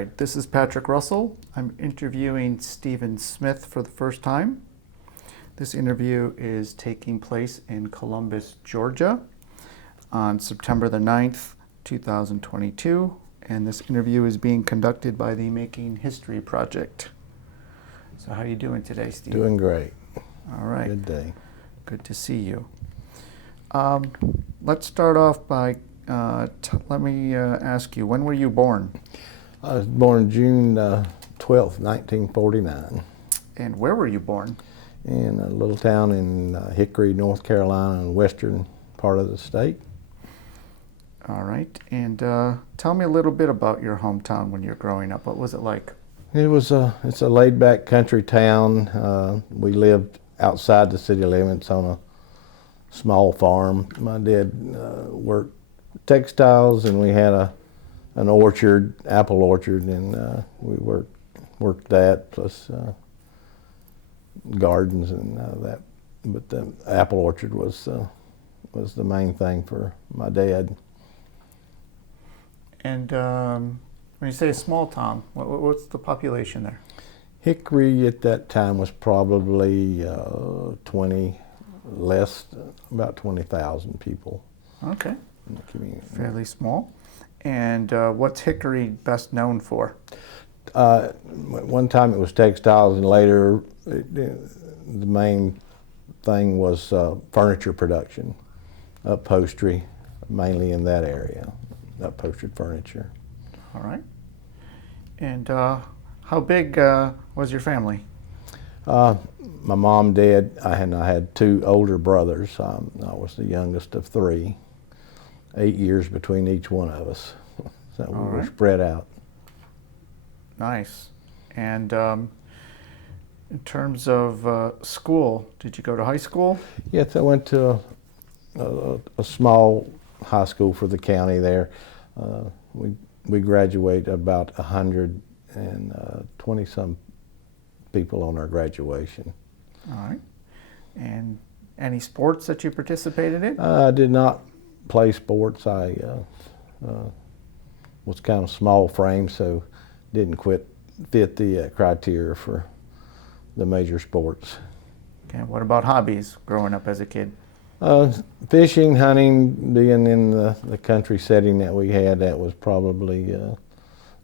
right, this is Patrick Russell. I'm interviewing Stephen Smith for the first time. This interview is taking place in Columbus, Georgia on September the 9th, 2022, and this interview is being conducted by the Making History Project. So how are you doing today, Steve? Doing great. All right. Good day. Good to see you. Let's start off by, let me ask you, when were you born? I was born June 12th, 1949. And where were you born? In a little town in Hickory, North Carolina, in the western part of the state. All right. And tell me a little bit about your hometown when you were growing up. What was it like? It's a laid-back country town. We lived outside the city limits on a small farm. My dad worked textiles, and we had an orchard, apple orchard, and we worked that plus gardens and that. But the apple orchard was the main thing for my dad. And when you say a small town, what's the population there? Hickory at that time was probably about 20,000 people. Okay. In the community. Fairly small. And what's Hickory best known for? One time it was textiles, and later the main thing was furniture production, upholstery, mainly in that area, upholstered furniture. All right. And how big was your family? My mom, dad, I had two older brothers. I was the youngest of three. 8 years between each one of us, so we were spread out. Nice. And in terms of school, did you go to high school? Yes, I went to a small high school for the county there. We graduated about 120 some people on our graduation. All right. And any sports that you participated in? I did not play sports. I was kind of small frame, so didn't fit the criteria for the major sports. Okay. What about hobbies growing up as a kid? Fishing, hunting, being in the country setting that we had, that was probably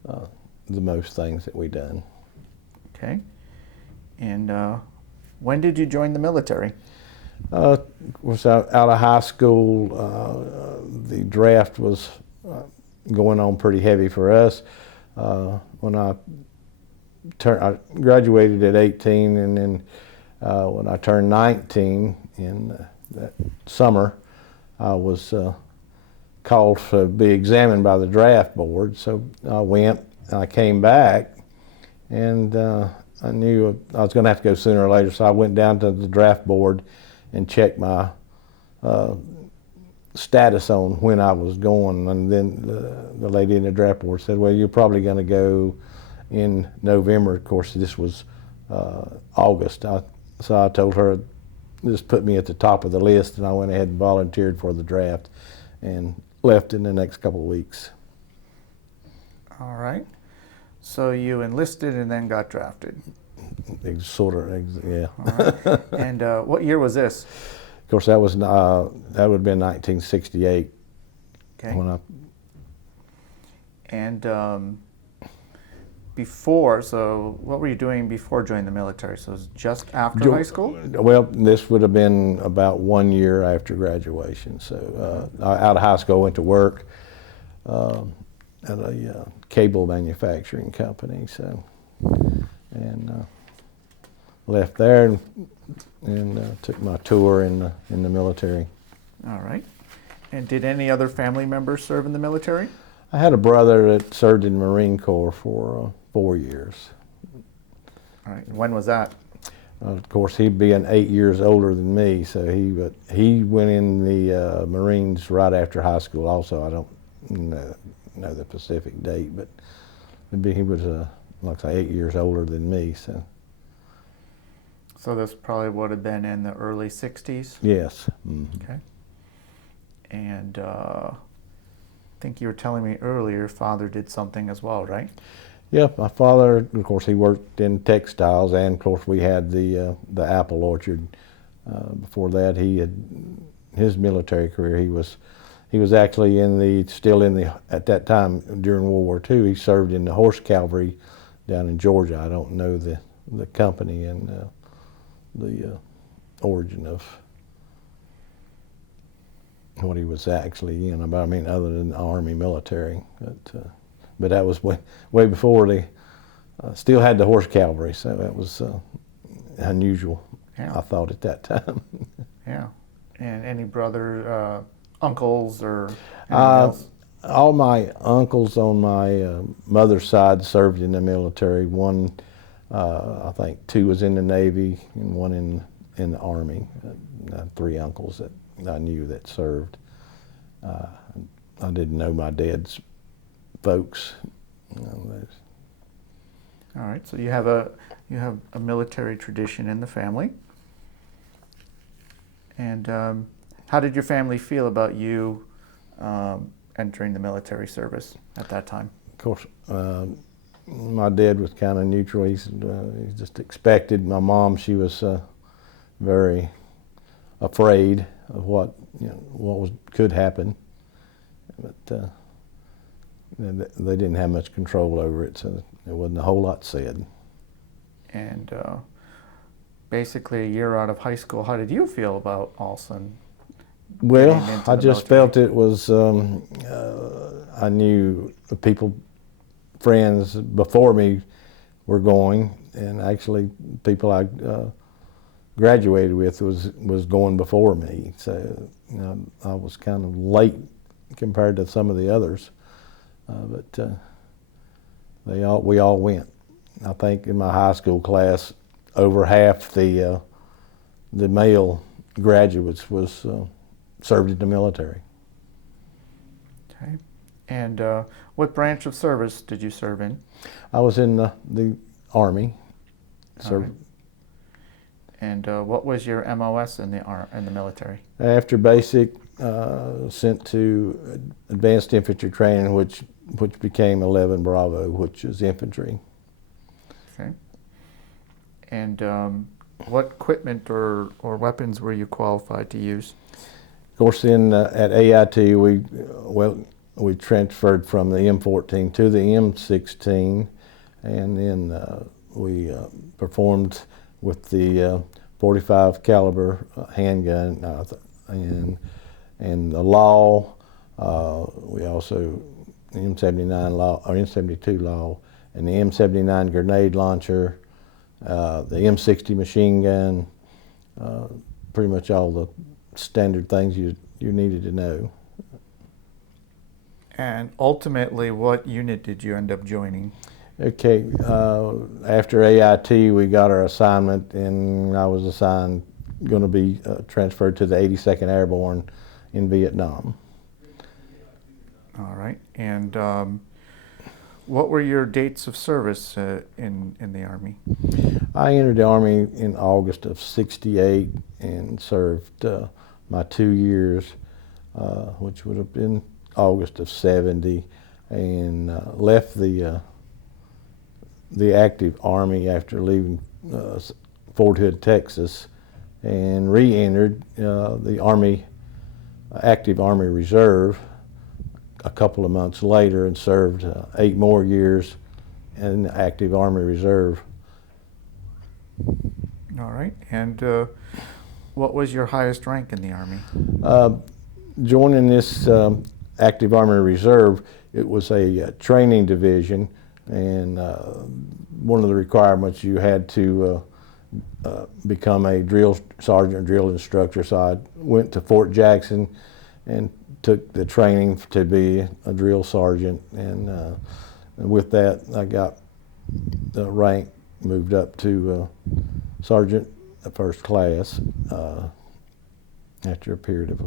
the most things that we done. Okay. And when did you join the military? Was out of high school. The draft was going on pretty heavy for us. When I graduated at 18, and then when I turned 19 in that summer, I was called to be examined by the draft board. So I went, and I came back, and I knew I was going to have to go sooner or later. So I went down to the draft board and checked my status on when I was going, and then the lady in the draft board said, well, you're probably going to go in November. Of course, this was August. So I told her, just put me at the top of the list, and I went ahead and volunteered for the draft and left in the next couple of weeks. All right. So you enlisted and then got drafted? Yeah. All right. And what year was this? Of course, that would have been 1968. Okay. When And before, so what were you doing before joining the military? So it was just after high school? Well, this would have been about 1 year after graduation. So out of high school, I went to work at a cable manufacturing company. So, and left there and took my tour in the military. All right. And did any other family members serve in the military? I had a brother that served in the Marine Corps for 4 years. All right. And when was that? Of course, he'd be 8 years older than me, so he went in the Marines right after high school. Also, I don't know the specific date, but he was like I say, 8 years older than me. So this probably would have been in the early 60s? Yes. Mm-hmm. Okay. And I think you were telling me earlier your father did something as well, right? Yeah, my father, of course, he worked in textiles, and of course we had the apple orchard. Before that, his military career. He was actually still in the at that time during World War II. He served in the horse cavalry down in Georgia. I don't know the company and the origin of what he was actually in. But I mean, other than the Army military. But that was way before they still had the horse cavalry, so that was unusual, Yeah. I thought, at that time. Yeah. And any brother, uncles, or anything else? All my uncles on my mother's side served in the military. One, I think, two was in the Navy, and one in the Army. I had three uncles that I knew that served. I didn't know my dad's folks. All right. So you have a military tradition in the family. And how did your family feel about you entering the military service at that time? Of course, my dad was kind of neutral. He just expected. My mom, she was very afraid of what could happen, but they didn't have much control over it, so there wasn't a whole lot said. And basically, a year out of high school, how did you feel about Olson? Well, into I the just military? felt it was, I knew the friends before me were going, and actually people I graduated with was going before me. So I was kind of late compared to some of the others, but we all went. I think in my high school class, over half the male graduates was served in the military. Okay. And what branch of service did you serve in? I was in the Army. All right. And what was your MOS in the military? After basic, sent to advanced infantry training, which became 11 Bravo, which is infantry. Okay. And what equipment or weapons were you qualified to use? Of course, at AIT, we transferred from the M14 to the M16, and then we performed with the 45 caliber handgun and the law. We also the M79 law or M72 law, and the M79 grenade launcher, the M60 machine gun, pretty much all the standard things you needed to know. And ultimately, what unit did you end up joining? Okay, after AIT, we got our assignment, and I was going to be transferred to the 82nd Airborne in Vietnam. All right. And what were your dates of service in the Army? I entered the Army in August of '68 and served my 2 years, which would have been August of '70, and left the active Army after leaving Fort Hood, Texas, and re-entered the active Army Reserve a couple of months later and served 8 more years in the active Army Reserve. All right. And what was your highest rank in the Army? Joining this active Army Reserve, it was a training division, and one of the requirements, you had to become a drill sergeant, drill instructor. So I went to Fort Jackson and took the training to be a drill sergeant, and with that I got the rank moved up to sergeant first class after a period of,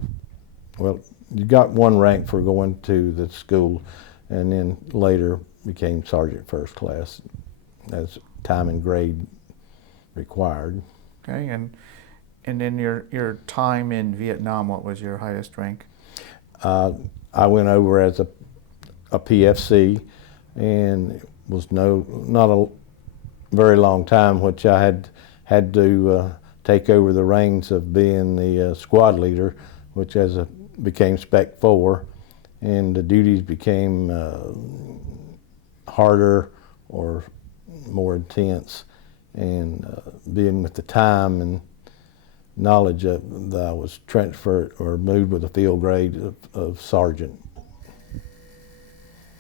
well, you got one rank for going to the school, and then later became sergeant first class as time and grade required. Okay. And in your time in Vietnam, what was your highest rank? I went over as a PFC, and was not a very long time, which I had to take over the reins of being the squad leader, which became Spec 4, and the duties became harder or more intense, and being with the time and knowledge that I was transferred or moved with a field grade of sergeant.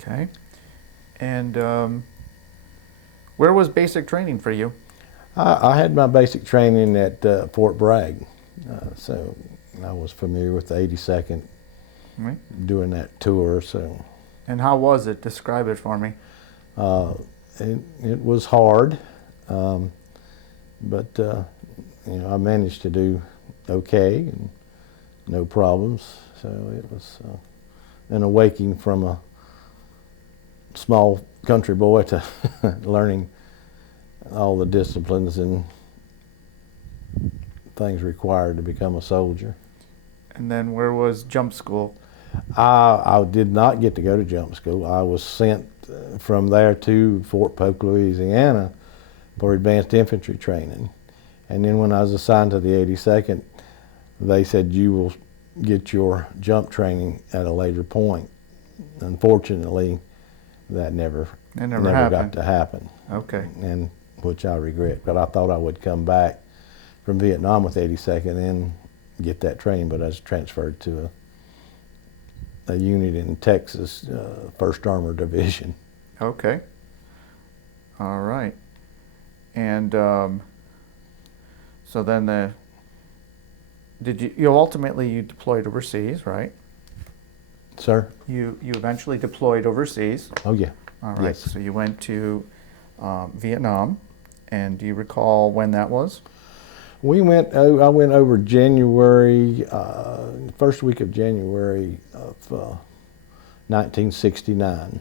Okay. And where was basic training for you? I had my basic training at Fort Bragg, so I was familiar with the 82nd, Right. doing that tour. So. And how was it? Describe it for me. It was hard, but I managed to do okay and no problems. So it was an awakening from a small country boy to learning all the disciplines and things required to become a soldier. And then where was jump school? I did not get to go to jump school. I was sent from there to Fort Polk, Louisiana for advanced infantry training. And then when I was assigned to the 82nd, they said, you will get your jump training at a later point. Unfortunately, that never got to happen. Okay. And which I regret, but I thought I would come back from Vietnam with 82nd and get that training, but I was transferred to a unit in Texas, 1st Armored Division. Okay. All right. And so then you ultimately deployed overseas, right? Sir? You eventually deployed overseas. Oh yeah. All right. Yes. So you went to Vietnam, and do you recall when that was? I went over January, first week of January of 1969,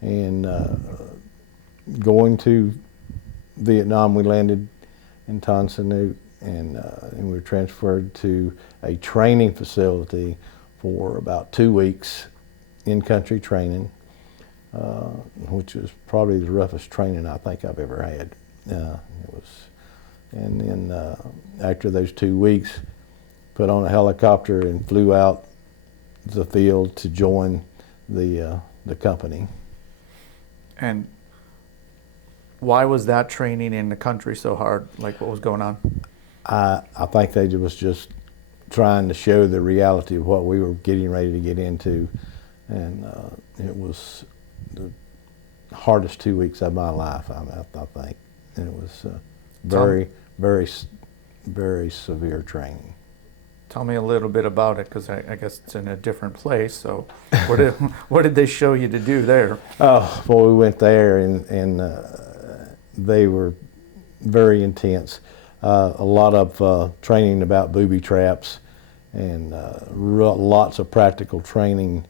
and going to Vietnam, we landed in Tan Son Nhut, and we were transferred to a training facility for about 2 weeks, in-country training, which was probably the roughest training I think I've ever had. And then after those 2 weeks, put on a helicopter and flew out the field to join the company. And why was that training in the country so hard? Like, what was going on? I think they was just trying to show the reality of what we were getting ready to get into, and it was the hardest 2 weeks of my life, I think. And it was very, very severe training. Tell me a little bit about it, because I guess it's in a different place. So what did they show you to do there? Oh, well, we went there, and they were very intense. A lot of training about booby traps, and lots of practical training.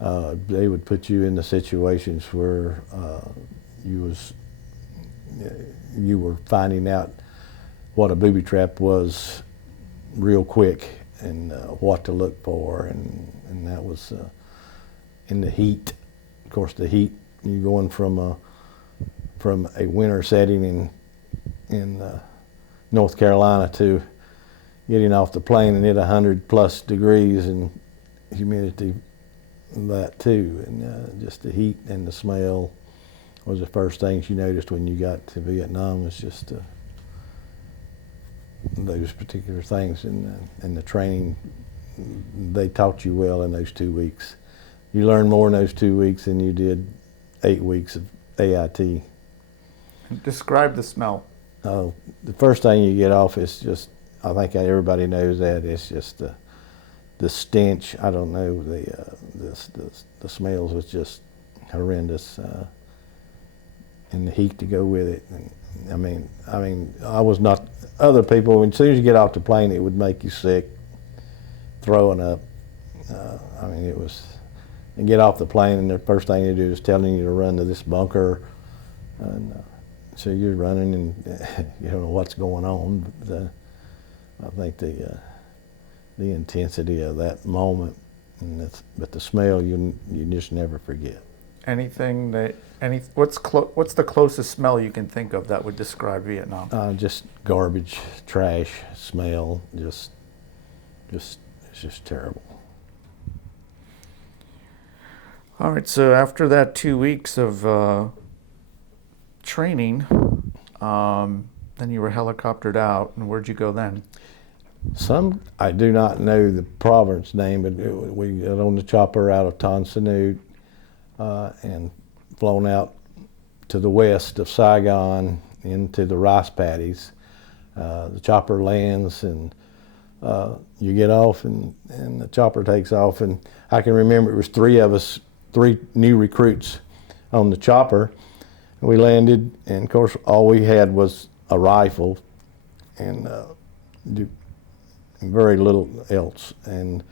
They would put you in the situations where you were finding out what a booby trap was real quick, and what to look for, and that was in the heat. Of course, the heat, you're going from a winter setting in North Carolina to getting off the plane and hit 100+ degrees and humidity, that too, and just the heat and the smell was the first things you noticed when you got to Vietnam. Was just those particular things, and the training. They taught you well in those 2 weeks. You learned more in those 2 weeks than you did 8 weeks of AIT. Describe the smell. The first thing you get off is just, I think everybody knows that, it's just the stench. I don't know, the smells was just horrendous, and the heat to go with it. And I mean, I was not, other people, as soon as you get off the plane, it would make you sick, throwing up. I mean, it was, and get off the plane, and the first thing they do is telling you to run to this bunker, and so you're running, and you don't know what's going on. But I think the intensity of that moment, but the smell you just never forget. Anything that what's the closest smell you can think of that would describe Vietnam? Just garbage, trash, smell, it's just terrible. All right, so after that 2 weeks of training, then you were helicoptered out, and where'd you go then? I do not know the province name, but we got on the chopper out of Tan Son Nhut and flown out to the west of Saigon into the rice paddies. The chopper lands and you get off and the chopper takes off, and I can remember it was three new recruits on the chopper. We landed, and of course all we had was a rifle and very little else. And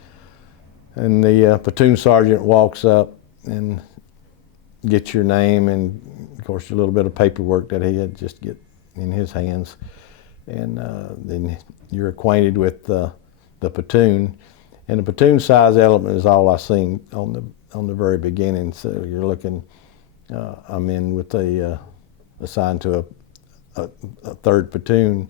the platoon sergeant walks up and gets your name and of course a little bit of paperwork that he had just get in his hands, and then you're acquainted with the platoon. And the platoon size element is all I seen on the very beginning. So you're looking, I'm in with assigned to a third platoon,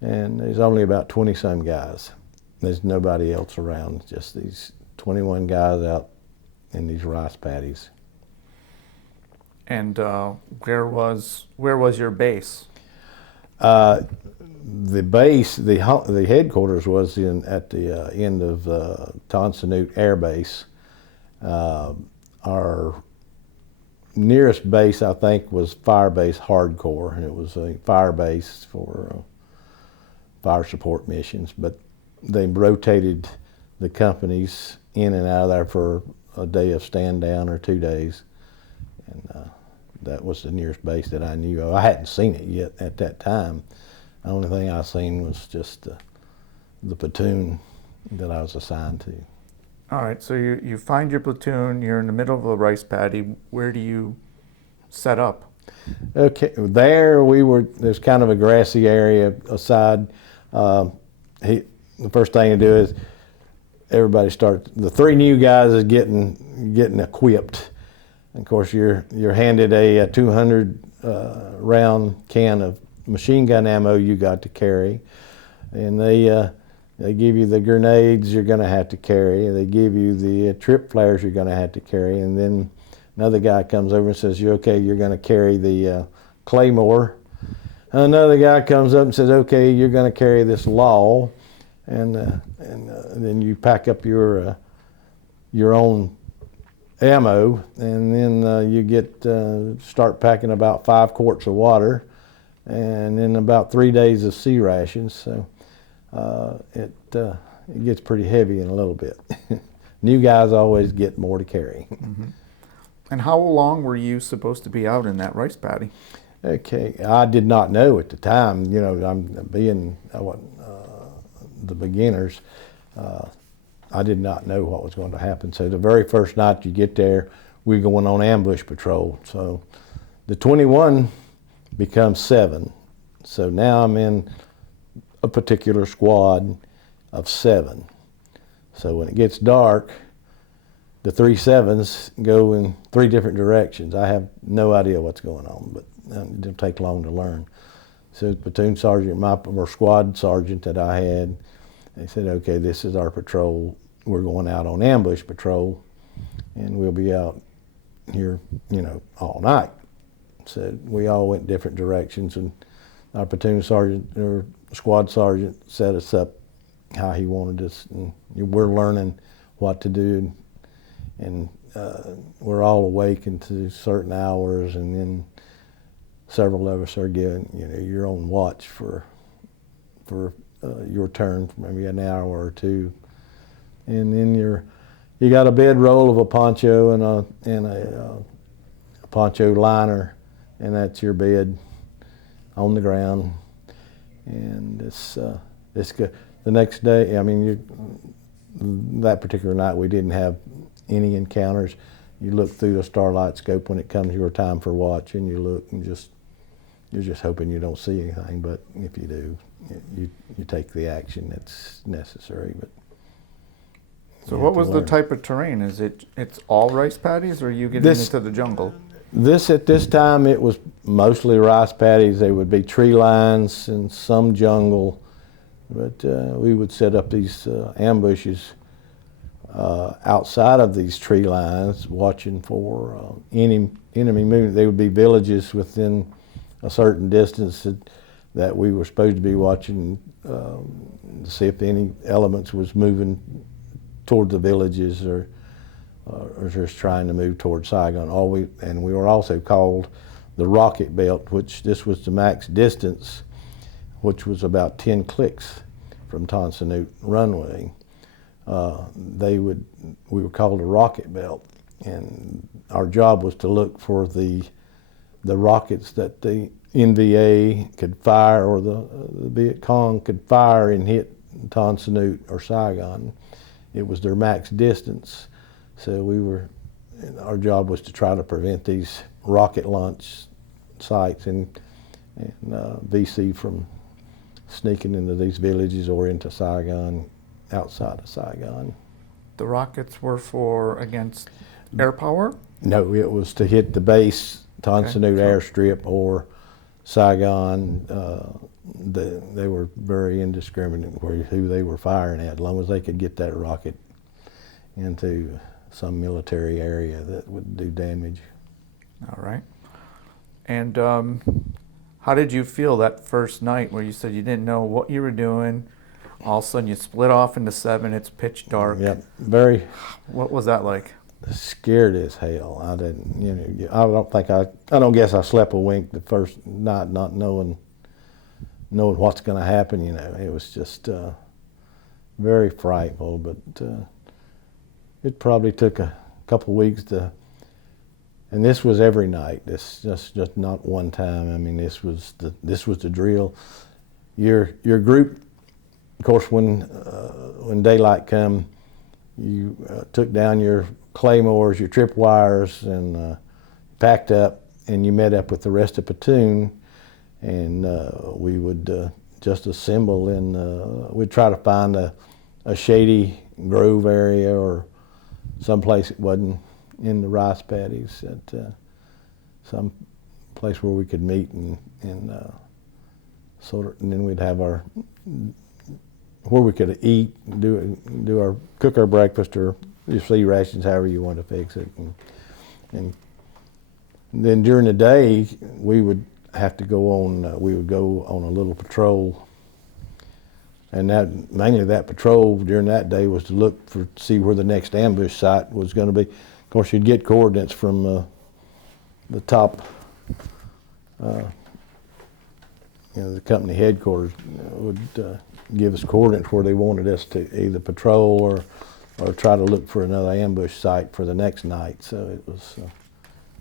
and there's only about 20-some guys. There's nobody else around, just these 21 guys out in these rice paddies. And where was your base? The base, the headquarters was at the end of Tan Son Nhut Air Base. Our nearest base, I think, was Firebase Hardcore, and it was a fire base for fire support missions. But they rotated the companies in and out of there for a day of stand down or 2 days, and that was the nearest base that I knew of. I hadn't seen it yet at that time. The only thing I seen was just the platoon that I was assigned to. All right, so you find your platoon, you're in the middle of a rice paddy. Where do you set up? Okay, there's kind of a grassy area aside. The first thing to do is everybody starts, the three new guys is getting equipped. And of course, you're handed a 200 round can of machine gun ammo you got to carry, and they give you the grenades you're going to have to carry. They give you the trip flares you're going to have to carry, and then another guy comes over and says, "You're okay. You're going to carry the claymore." Another guy comes up and says, "Okay, you're going to carry this law," and then you pack up your own ammo, and then you start packing about 5 quarts of water, and then about 3 days of sea rations. So it gets pretty heavy in a little bit. New guys always get more to carry. Mm-hmm. And how long were you supposed to be out in that rice paddy? Okay, I did not know at the time. You know, I'm being the beginners. I did not know what was going to happen. So the very first night you get there, we're going on ambush patrol. So the 21 becomes 7. So now I'm in a particular squad of 7. So when it gets dark, the 3 7s go in 3 different directions. I have no idea what's going on, but it didn't take long to learn. So the platoon sergeant, or squad sergeant that I had, they said, "Okay, this is our patrol. We're going out on ambush patrol, and we'll be out here, all night." So we all went different directions, and our platoon sergeant or squad sergeant set us up how he wanted us, and we're learning what to do, and we're all awake into certain hours, and then several of us are given, your own watch for your turn, for maybe an hour or 2, and then you got a bedroll of a poncho and a poncho liner, and that's your bed on the ground. And it's good. The next day, that particular night we didn't have any encounters. You look through the starlight scope when it comes your time for watch, and you look and you're just hoping you don't see anything. But if you do, you take the action that's necessary. But So You what have to was the learn. type of terrain? It's all rice paddies, or are you getting into the jungle? At this time, it was mostly rice paddies. There would be tree lines and some jungle, but we would set up these ambushes outside of these tree lines, watching for enemy movement. There would be villages within a certain distance that we were supposed to be watching to see if any elements was moving toward the villages or just trying to move toward Saigon. And we were also called the Rocket Belt, which this was the max distance, which was about 10 clicks from Tan Son Nhut runway. We were called a Rocket Belt, and our job was to look for the rockets that the NVA could fire, or the Viet Cong could fire and hit Tan Son Nhut or Saigon. It was their max distance. So our job was to try to prevent these rocket launch sites and VC from sneaking into these villages or into Saigon, outside of Saigon. The rockets were against air power? No, it was to hit the base, Tan Son Nhut airstrip or Saigon. They were very indiscriminate who they were firing at, as long as they could get that rocket into some military area that would do damage. All right. And how did you feel that first night where you said you didn't know what you were doing? All of a sudden you split off into 7, it's pitch dark. Yep, very. What was that like? Scared as hell. I didn't, I don't guess I slept a wink the first night, not knowing what's going to happen. It was just very frightful. But it probably took a couple weeks and this was every night. This just not one time. I mean, this was the drill. Your group, of course, when daylight come, you took down your claymores, your tripwires, and packed up, and you met up with the rest of the platoon, and we would just assemble, and we'd try to find a shady grove area or someplace that wasn't in the rice paddies, at some place where we could meet and and then we'd have where we could eat, cook our breakfast, or just sea rations, however you want to fix it. And then during the day, we would have to go on. We would go on a little patrol, and mainly that patrol during that day was to look see where the next ambush site was going to be. Of course, you'd get coordinates from the top. The company headquarters would give us coordinates where they wanted us to either patrol or try to look for another ambush site for the next night. So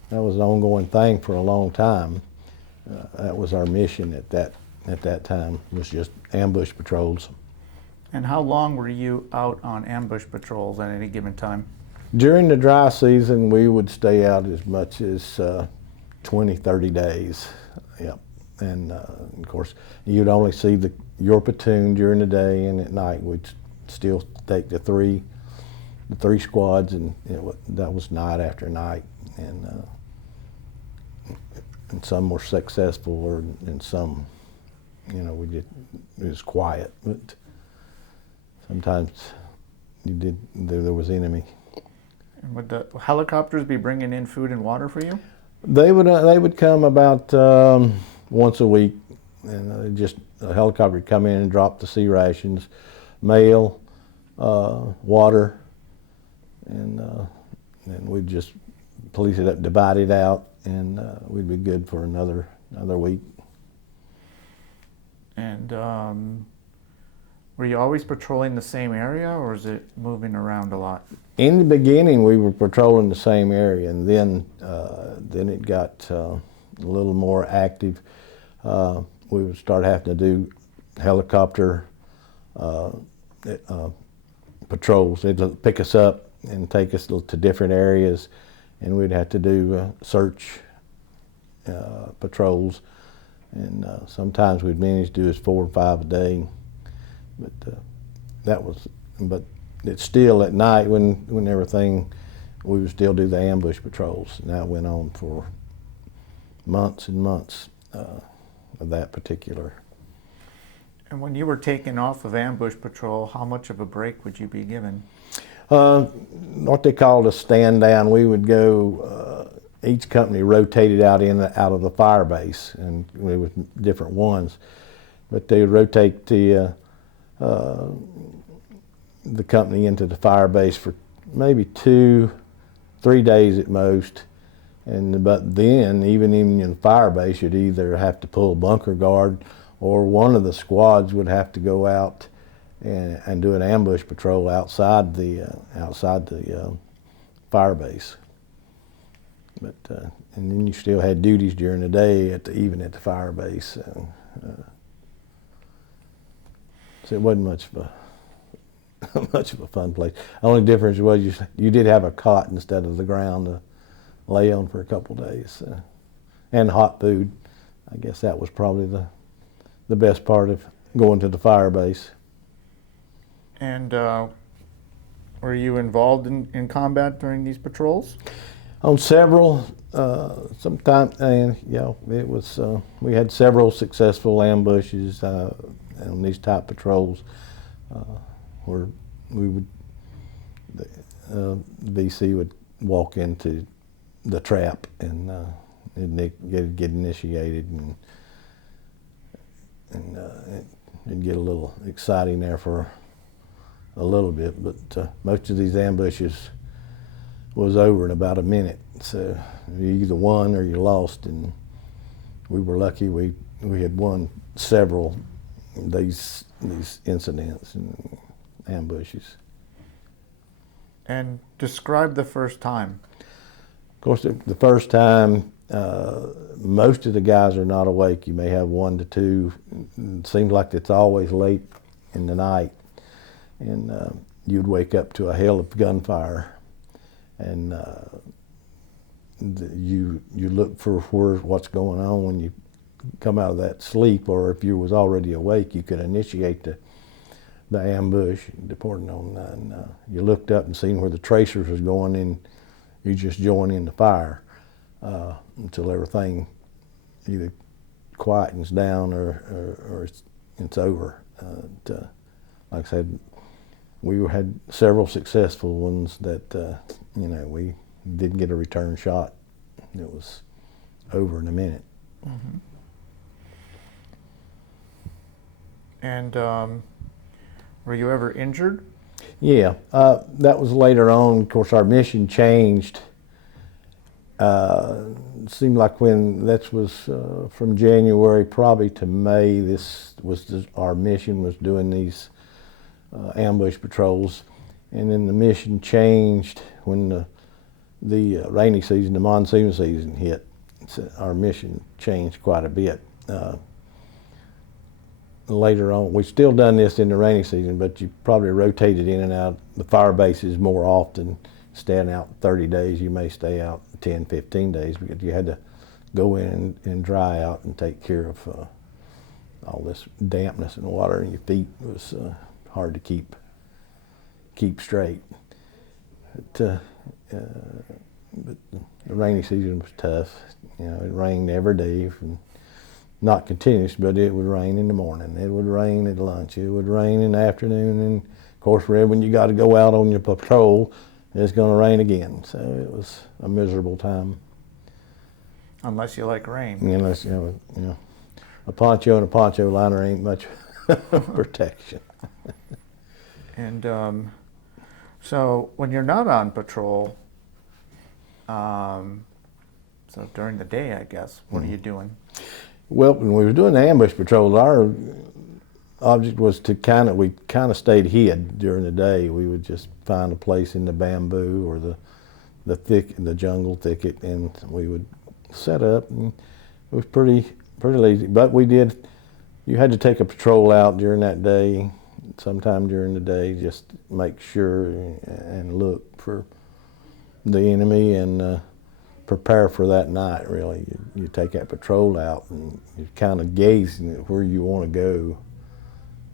that was an ongoing thing for a long time. That was our mission at that time, was just ambush patrols. And how long were you out on ambush patrols at any given time? During the dry season, we would stay out as much as 20, 30 days. Yep. And of course, you'd only see your platoon during the day, and at night we'd still take the three squads, and that was night after night, and some were successful, and some, it was quiet, but sometimes there was enemy. And would the helicopters be bringing in food and water for you? They would come about once a week, and just a helicopter would come in and drop the sea rations, mail, water, and we'd just police it up, divide it out, and we'd be good for another week. And were you always patrolling the same area, or is it moving around a lot? In the beginning, we were patrolling the same area, and then it got a little more active. We would start having to do helicopter patrols. They'd pick us up and take us to different areas, and we'd have to do search patrols. And sometimes we'd manage to do as 4 or 5 a day. But it's still at night when everything, we would still do the ambush patrols. And that went on for months and months of that particular. And when you were taken off of ambush patrol, how much of a break would you be given? What they called a stand down. We would go, each company rotated out of the Firebase, and it was different ones, but they would rotate the company into the Firebase for maybe 2-3 days at most. But then, even in the Firebase, you'd either have to pull a bunker guard, or one of the squads would have to go out and do an ambush patrol outside the Firebase. But and then you still had duties during the day even at the Firebase. So it wasn't much of a fun place. The only difference was you did have a cot instead of the ground to lay on for a couple days, and hot food. I guess that was probably the best part of going to the Firebase. And were you involved in combat during these patrols? On several, sometimes, and it was. We had several successful ambushes on these type patrols, where we would, the VC would walk into the trap and get initiated, and it'd get a little exciting there for a little bit, but most of these ambushes was over in about a minute. So you either won or you lost, and we were lucky. We had won several of these incidents and ambushes. And describe the first time. Of course, the first time, most of the guys are not awake. You may have 1 to 2. It seems like it's always late in the night, and you'd wake up to a hail of gunfire, and you look for what's going on when you come out of that sleep, or if you was already awake, you could initiate the ambush, depending on that. And you looked up and seen where the tracers was going, and you just join in the fire until everything either quietens down or it's over. Like I said, we had several successful ones that we didn't get a return shot. It was over in a minute. Mm-hmm. And were you ever injured? Yeah, that was later on. Of course, our mission changed. It seemed like when that was from January probably to May, this was our mission was doing these ambush patrols, and then the mission changed when the rainy season, the monsoon season hit. So our mission changed quite a bit. Later on, we've still done this in the rainy season, but you probably rotated in and out the fire bases more often. Staying out 30 days, you may stay out 10, 15 days, because you had to go in and dry out and take care of all this dampness and water in your feet. It was hard to keep straight. But the rainy season was tough. It rained every day, not continuous, but it would rain in the morning. It would rain at lunch. It would rain in the afternoon, and of course, when you got to go out on your patrol, it's going to rain again. So it was a miserable time. Unless you like rain. Unless a poncho and a poncho liner ain't much protection. And so when you're not on patrol, so during the day, I guess, what are you doing? Well, when we were doing the ambush patrol, our object was to we kind of stayed hid during the day. We would just find a place in the bamboo or the jungle thicket, and we would set up, and it was pretty lazy. But you had to take a patrol out during that day, sometime during the day, just make sure and look for the enemy and prepare for that night, really. You take that patrol out and you kind of gazing at where you want to go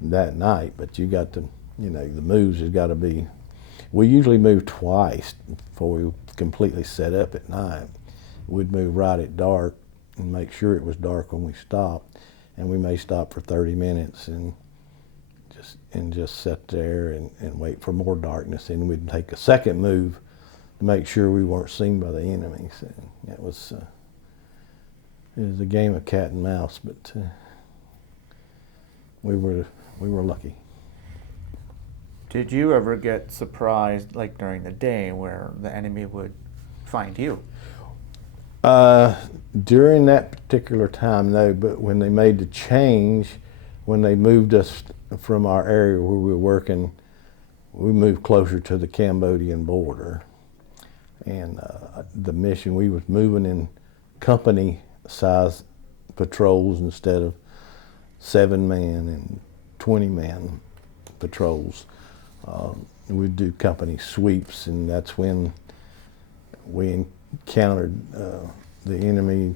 that night, but you got to, the moves has got to be We usually move twice before we completely set up at night. We'd move right at dark and make sure it was dark when we stopped, and we may stop for 30 minutes and just sit there and wait for more darkness, and we'd take a second move to make sure we weren't seen by the enemy. So it was a game of cat and mouse, but we were lucky. Did you ever get surprised, like during the day, where the enemy would find you? During that particular time, no, but when they made the change, when they moved us from our area where we were working, we moved closer to the Cambodian border. And the mission, we was moving in company-sized patrols instead of 7-man and 20-man patrols. We'd do company sweeps, and that's when we encountered the enemy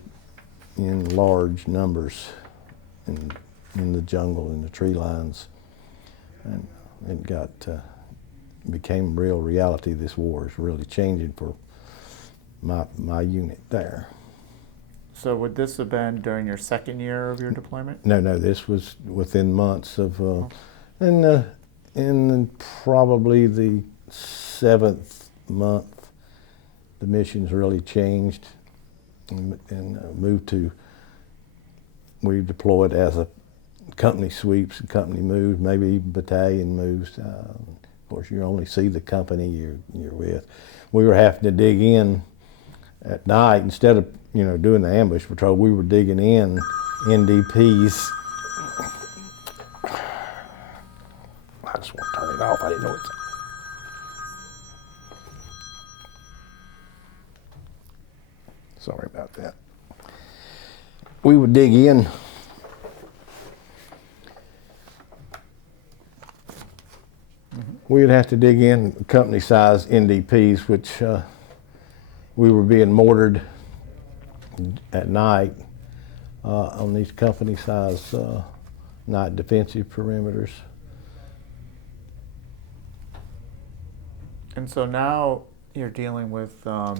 in large numbers in the jungle, in the tree lines, and it became real reality. This war is really changing for my unit there. So would this have been during your second year of your deployment? No, this was within months of, in probably the 7th month, the missions really changed and moved to, we deployed as a company sweeps and company moves, maybe even battalion moves. Of course, you only see the company you're with. We were having to dig in at night instead of doing the ambush patrol. We were digging in NDPs. I just want to turn it off. I didn't know it's. Sorry about that. We would dig in. We'd have to dig in company-sized NDPs, which we were being mortared at night on these company-sized night defensive perimeters. And so now you're dealing with I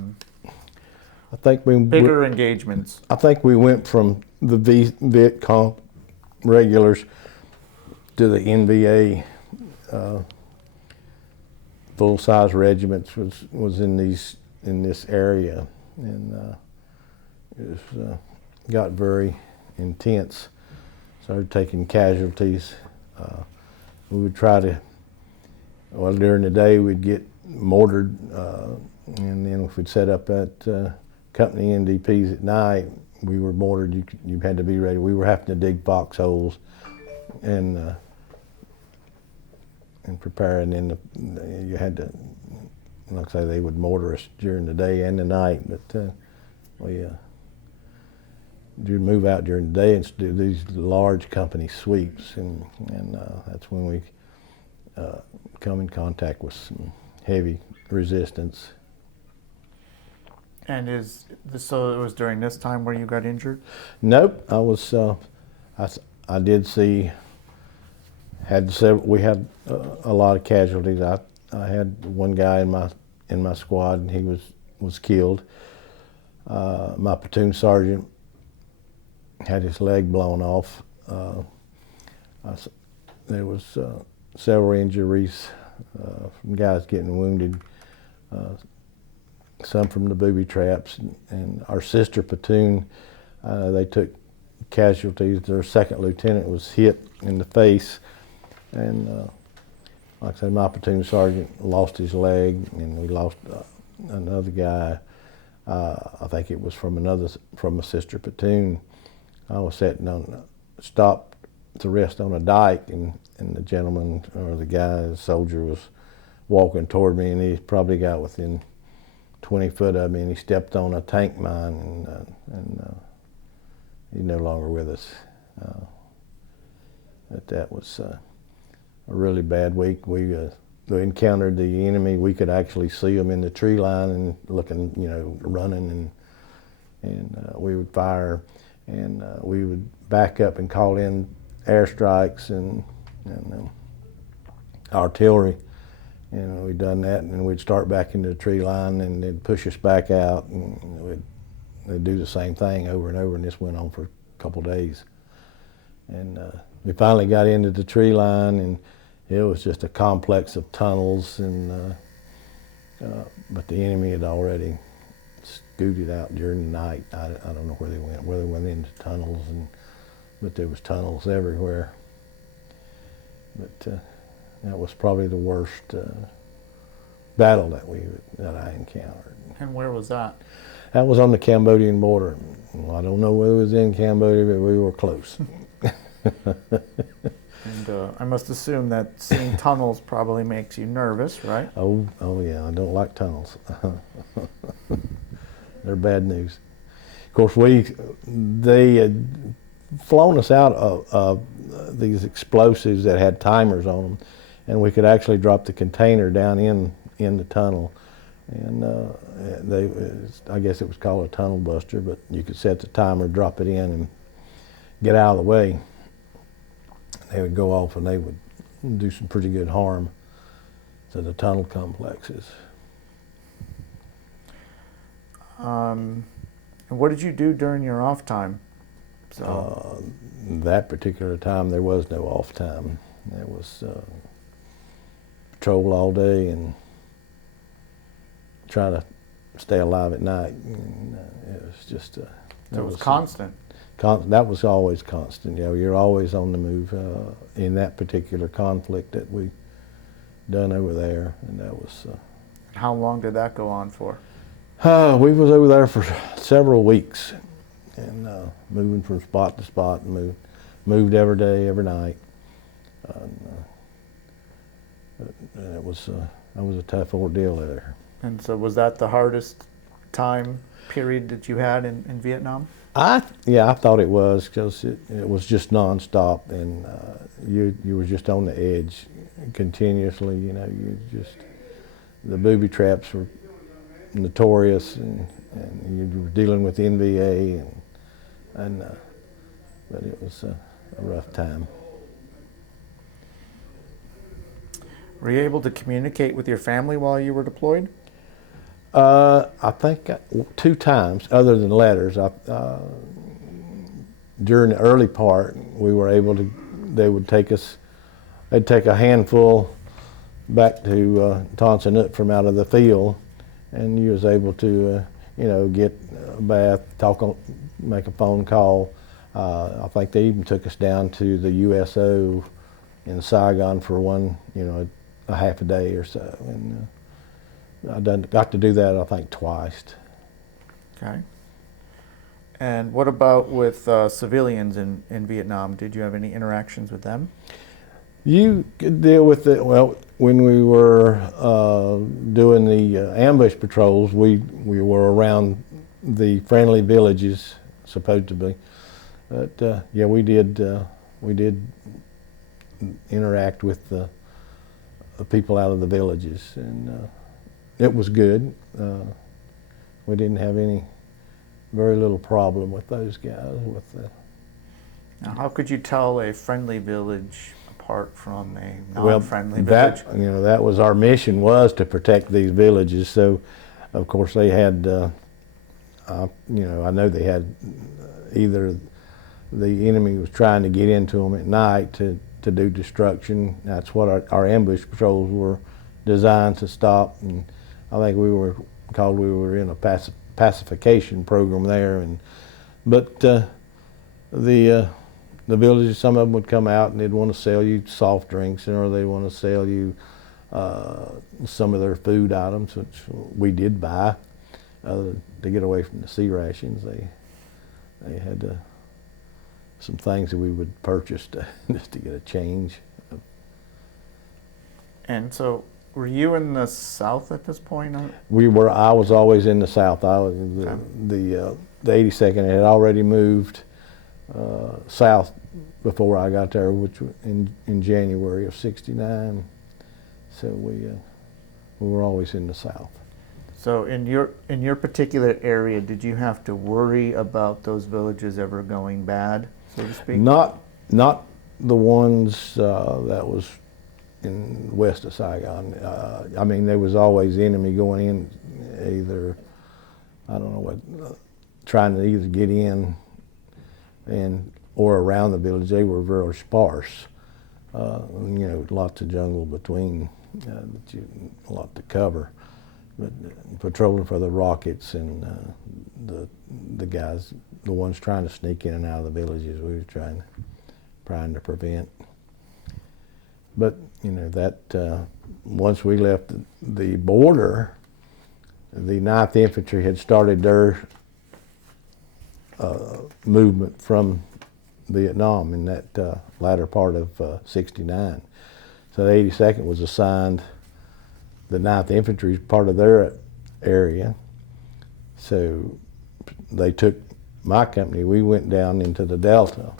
think bigger engagements. I think we went from the Viet Cong regulars to the NVA full-size regiments was in this area, and it got very intense. Started taking casualties. We would try to, during the day we'd get mortared, and then if we'd set up at company NDPs at night, we were mortared. You had to be ready. We were having to dig foxholes and prepare, and then you had to, like I say, they would mortar us during the day and the night, but we do move out during the day and do these large company sweeps, and that's when we come in contact with some heavy resistance. And so it was during this time where you got injured? Nope, I did see. We had a lot of casualties. I had one guy in my squad, and he was killed. My platoon sergeant had his leg blown off. There was several injuries from guys getting wounded. Some from the booby traps, and our sister platoon, they took casualties. Their second lieutenant was hit in the face, and like I said, my platoon sergeant lost his leg, and we lost another guy. I think it was from a sister platoon. I was stopped to rest on a dike, and the gentleman or the soldier was walking toward me, and he probably got within 20 foot of me, and he stepped on a tank mine, and he's no longer with us. But that was a really bad week. We encountered the enemy. We could actually see them in the tree line and looking, running, and we would fire, and we would back up and call in airstrikes and artillery, And we'd done that, and then we'd start back into the tree line, and they'd push us back out, and they'd do the same thing over and over, and this went on for a couple of days. And we finally got into the tree line, and it was just a complex of tunnels, and but the enemy had already scooted out during the night. I don't know where they went into tunnels, but there was tunnels everywhere. But that was probably the worst battle that I encountered. And where was that? That was on the Cambodian border. Well, I don't know whether it was in Cambodia, but we were close. And I must assume that seeing tunnels probably makes you nervous, right? Oh yeah, I don't like tunnels. They're bad news. Of course, they had flown us out of these explosives that had timers on them, and we could actually drop the container down in the tunnel. And I guess it was called a tunnel buster, but you could set the timer, drop it in, and get out of the way. They would go off, and they would do some pretty good harm to the tunnel complexes. And what did you do during your off time? That particular time, there was no off time. There was patrol all day and try to stay alive at night. And, it was just. So it was constant. That was always constant. You know, you're always on the move in that particular conflict that we done over there, and that was. How long did that go on for? We was over there for several weeks, and moving from spot to spot, and moved every day, every night. And it was a tough ordeal there. And so was that the hardest time period that you had in Vietnam? Yeah, I thought it was, because it was just nonstop, and you were just on the edge continuously. You know, the booby traps were notorious, and you were dealing with NVA, but it was a rough time. Were you able to communicate with your family while you were deployed? I think 2 times, other than letters. During the early part, we were able to. They'd take a handful back to Tonsanut from out of the field, and you was able to, get a bath, make a phone call. I think they even took us down to the USO in Saigon for a half a day or so, and I got to do that, I think, twice. Okay. And what about with civilians in Vietnam? Did you have any interactions with them? You could deal with it. Well, when we were doing the ambush patrols, we were around the friendly villages, supposed to be. But yeah, we did interact with the people out of the villages, and it was good. We didn't have very little problem with those guys. Now, how could you tell a friendly village apart from a non-friendly village? That was our mission, was to protect these villages. So, of course, they had, I know they had either the enemy was trying to get into them at night to do destruction. That's what our ambush patrols were designed to stop. And I think we were in a pacification program there. But the villages, some of them would come out and they'd want to sell you soft drinks, or they'd want to sell you some of their food items, which we did buy to get away from the sea rations. They had some things that we would purchase just to get a change. And so, were you in the South at this point? I was always in the South. I was the 82nd had already moved south before I got there, which was in January of '69. So we were always in the South. So in your particular area, did you have to worry about those villages ever going bad, so to speak? Not the ones that was in west of Saigon. I mean, there was always enemy going in, either, I don't know what, trying to either get in or around the village. They were very sparse. You know, lots of jungle between, a lot to cover. But patrolling for the rockets and the guys, the ones trying to sneak in and out of the villages, we were trying to prevent. But you know that once we left the border, the 9th Infantry had started their movement from Vietnam in that latter part of '69. So the 82nd was assigned the 9th Infantry, part of their area. So they took my company. We went down into the Delta.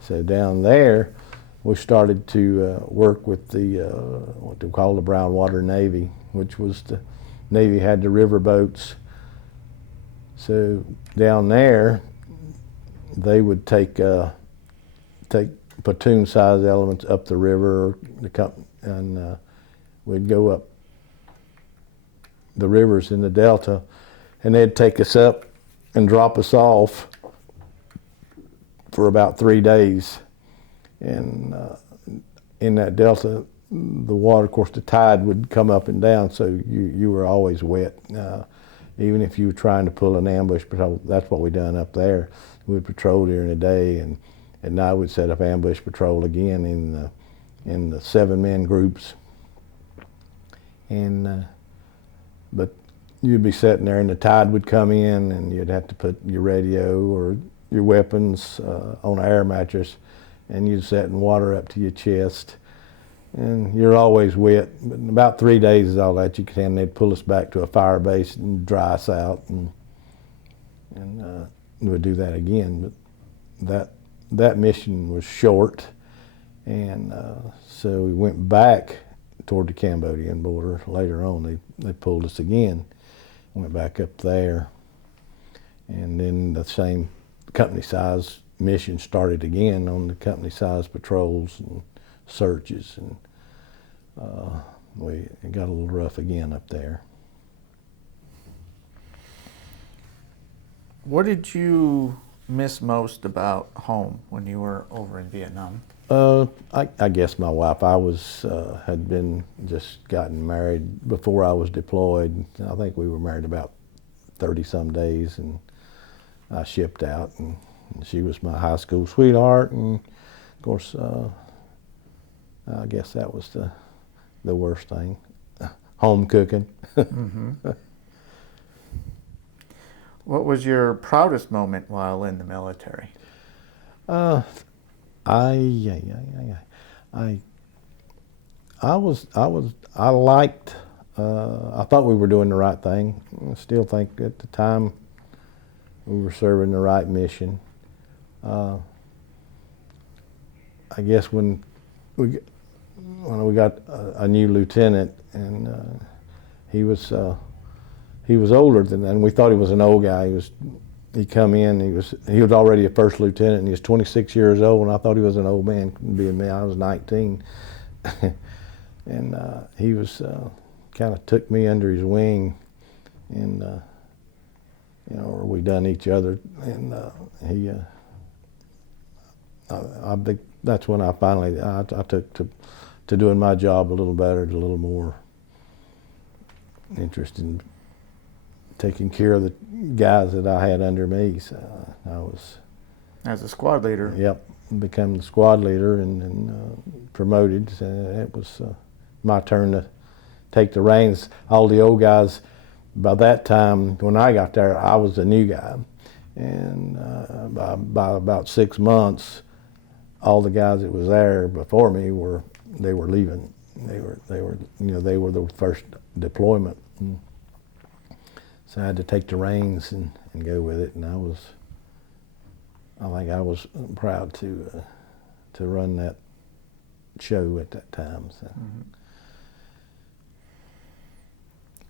So down there, we started to work with the what they call the Brown Water Navy, which was the Navy had the river boats. So down there, they would take platoon-sized elements up the river, and we'd go up the rivers in the Delta, and they'd take us up and drop us off for about 3 days. And in that Delta, the water, of course, the tide would come up and down, so you were always wet. Even if you were trying to pull an ambush patrol, that's what we done up there. We'd patrol during the day, and at night we'd set up ambush patrol again in the 7-man groups. And but you'd be sitting there, and the tide would come in, and you'd have to put your radio or your weapons on an air mattress, and you'd set in water up to your chest, and you're always wet. But in about 3 days is all that you could handle. They'd pull us back to a fire base and dry us out, and we'd do that again. But that mission was short, and so we went back toward the Cambodian border. Later on, they pulled us again, went back up there, and then the same company size mission started again on the company size patrols and searches, and it got a little rough again up there. What did you miss most about home when you were over in Vietnam? I guess my wife. I had been just gotten married before I was deployed. I think we were married about 30-some days, and I shipped out, and she was my high school sweetheart, and of course, I guess that was the worst thing, home cooking. Mm-hmm. What was your proudest moment while in the military? I liked, I thought we were doing the right thing. I still think at the time we were serving the right mission. I guess when we got a new lieutenant, and he was older than that, and we thought he was an old guy. He come in, he was already a first lieutenant, and he was 26 years old, and I thought he was an old man being me. I was 19. And he was kind of took me under his wing, and we done each other, and I think that's when I finally I took to doing my job a little better, a little more interest in taking care of the guys that I had under me. So I was, as a squad leader. Yep, became the squad leader and promoted. So it was my turn to take the reins. All the old guys, by that time, when I got there, I was a new guy, and by about 6 months, all the guys that was there before me were leaving. They were the first deployment. And so I had to take the reins and go with it, and I think I was proud to run that show at that time. So. Mm-hmm.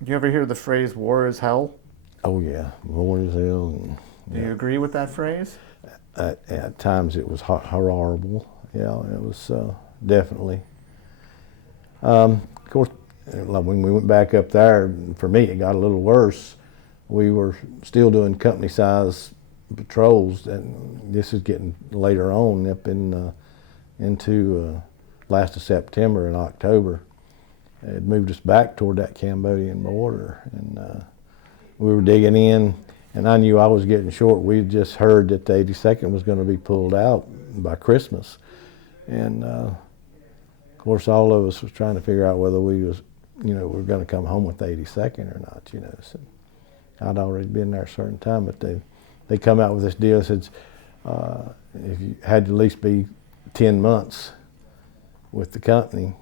Do you ever hear the phrase "war is hell"? Oh yeah, war is hell. And, Do you agree with that phrase? At times it was horrible. Yeah, it was definitely. Of course, when we went back up there, for me it got a little worse. We were still doing company size patrols, and this is getting later on up into last of September and October. It moved us back toward that Cambodian border, and we were digging in, and I knew I was getting short. We had just heard that the 82nd was going to be pulled out by Christmas, and of course all of us was trying to figure out whether we was, were going to come home with the 82nd or not. So I'd already been there a certain time, but they come out with this deal that says if you had to at least be 10 months with the company,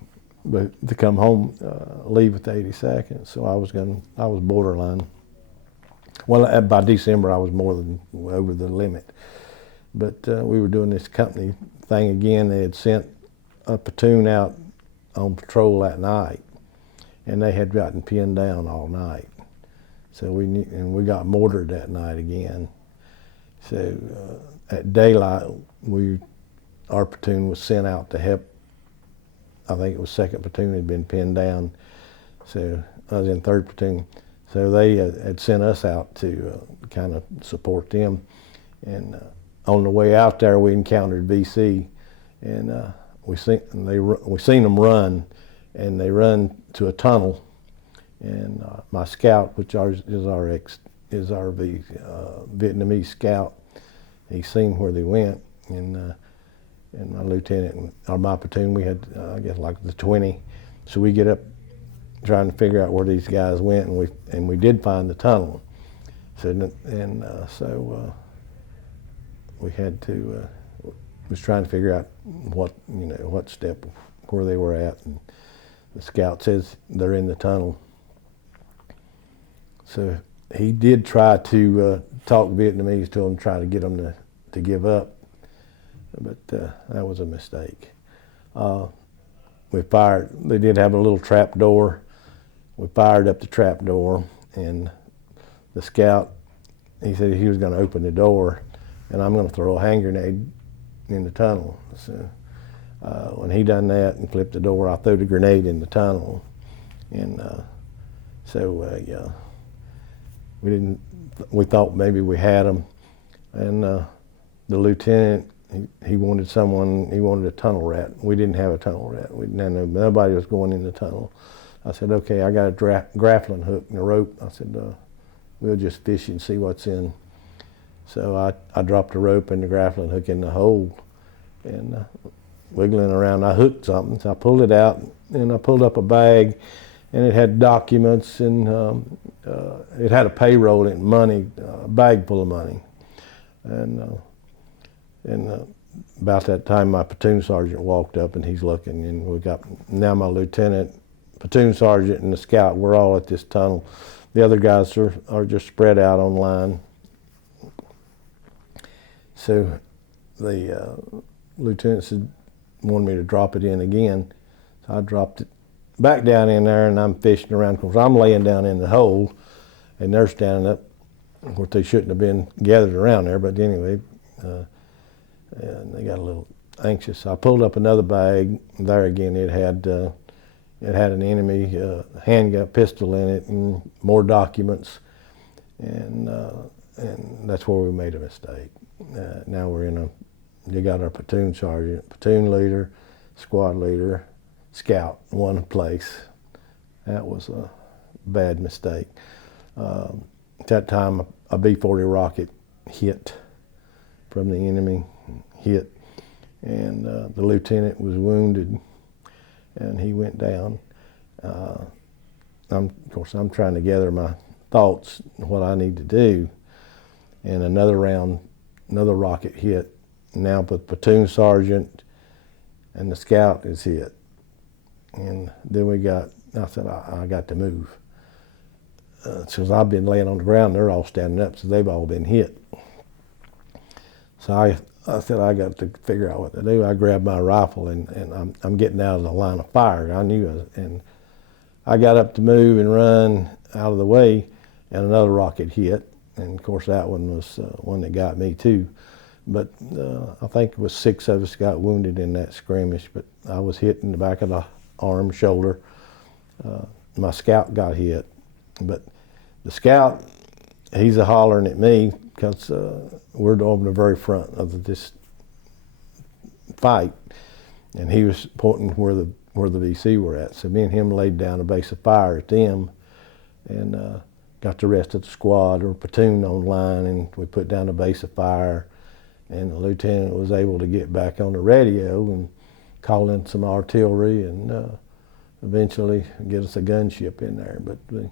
but to come home, leave with the 82nd. So I was borderline. Well, by December I was more than over the limit. But we were doing this company thing again. They had sent a platoon out on patrol that night, and they had gotten pinned down all night. So we got mortared that night again. So at daylight, our platoon was sent out to help. I think it was 2nd platoon had been pinned down. So I was in 3rd platoon. So they had sent us out to kind of support them. And on the way out there, we encountered VC, and we seen them run, and they run to a tunnel. And my scout, which is our Vietnamese scout, he seen where they went, and my lieutenant, or my platoon, we had I guess like the 20. So we get up trying to figure out where these guys went, and we did find the tunnel. So we had to was trying to figure out what step where they were at, and the scout says they're in the tunnel. So he did try to talk Vietnamese to them, try to get them to give up, but that was a mistake. We fired. They did have a little trap door. We fired up the trap door, and the scout, he said he was going to open the door, and I'm going to throw a hand grenade in the tunnel. So when he done that and flipped the door, I threw the grenade in the tunnel, and we thought maybe we had them, and the lieutenant, he wanted a tunnel rat. We didn't have a tunnel rat. Nobody was going in the tunnel. I said, okay, I got a grappling hook and a rope. I said, we'll just fish and see what's in. So I dropped the rope and the grappling hook in the hole, and wiggling around, I hooked something. So I pulled it out, and I pulled up a bag, and it had documents, and it had a payroll and money, a bag full of money. And about that time, my platoon sergeant walked up, and he's looking, and we got, now my lieutenant, platoon sergeant, and the scout, we're all at this tunnel. The other guys are just spread out on line. So the lieutenant wanted me to drop it in again. So I dropped it back down in there, and I'm fishing around, because I'm laying down in the hole, and they're standing up. Of course, they shouldn't have been gathered around there, but anyway, and they got a little anxious. I pulled up another bag. There again, it had an enemy handgun pistol in it, and more documents, and that's where we made a mistake. Now you got our platoon sergeant, platoon leader, squad leader, scout, one place. That was a bad mistake. At that time, a B-40 rocket hit from the enemy, and the lieutenant was wounded, and he went down. Of course, I'm trying to gather my thoughts, what I need to do, and another rocket hit. Now the platoon sergeant and the scout is hit. And then I said, I got to move. Since I've been laying on the ground, they're all standing up, so they've all been hit. So I said, I got to figure out what to do. I grabbed my rifle, and I'm getting out of the line of fire. And I got up to move and run out of the way, and another rocket hit. And of course, that one was one that got me too. But I think it was 6 of us got wounded in that skirmish, but I was hit in the back of the arm, shoulder. My scout got hit, but the scout, he's a hollering at me because we're on the very front of this fight, and he was pointing where the VC were at. So me and him laid down a base of fire at them, and got the rest of the squad or platoon on line, and we put down a base of fire. And the lieutenant was able to get back on the radio and call in some artillery and eventually get us a gunship in there. But it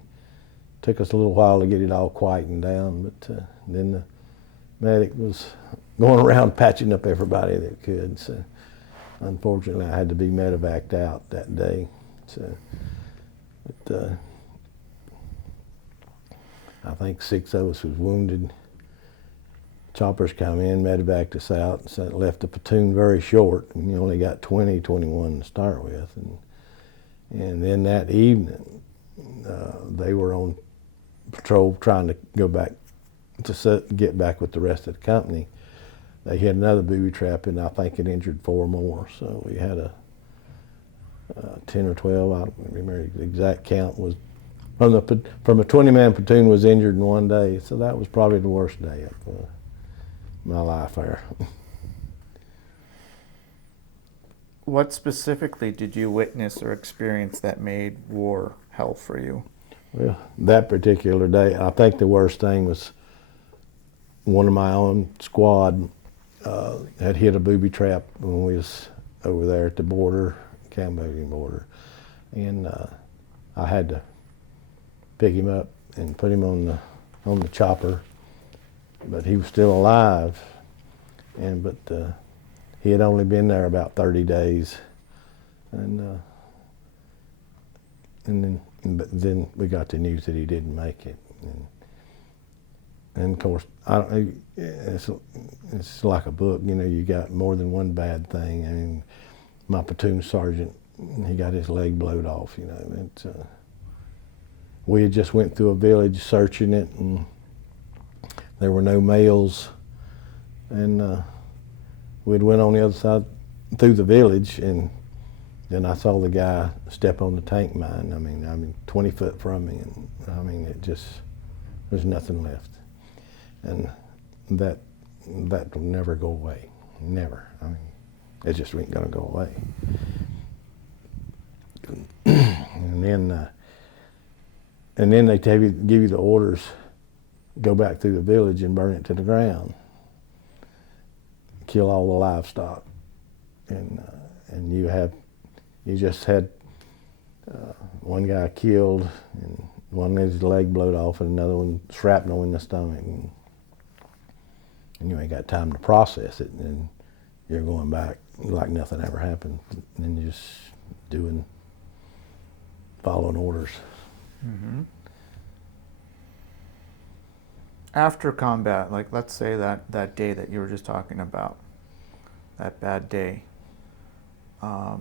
took us a little while to get it all quietened down. But then the medic was going around patching up everybody that could. So unfortunately, I had to be medevaced out that day. So, but I think 6 of us was wounded. Choppers come in, medevaced us out, so it left the platoon very short, and you only got 20, 21 to start with. And then that evening, they were on patrol trying to go back to get back with the rest of the company. They hit another booby trap, and I think it injured 4 more. So we had a 10 or 12, I don't remember the exact count, was from a 20-man platoon was injured in one day. So that was probably the worst day of my life there. What specifically did you witness or experience that made war hell for you? Well, that particular day, I think the worst thing was one of my own squad had hit a booby trap when we was over there at the border, Cambodian border. And I had to pick him up and put him on the chopper. But he was still alive, but he had only been there about 30 days, and then we got the news that he didn't make it, and of course it's like a book, you know. You got more than one bad thing. I mean, my platoon sergeant, he got his leg blowed off, you know. We had just went through a village searching it, and there were no males, and we'd went on the other side through the village, and then I saw the guy step on the tank mine. I mean, 20 foot from me, and I mean, there's nothing left, and that will never go away, never. I mean, it just ain't gonna go away. And then they give you the orders. Go back through the village and burn it to the ground. Kill all the livestock, and you just had one guy killed, and one had his leg blowed off, and another one shrapnel in the stomach, and you ain't got time to process it, and you're going back like nothing ever happened, and you're just following orders. Mm-hmm. After combat, like let's say that day that you were just talking about, that bad day, how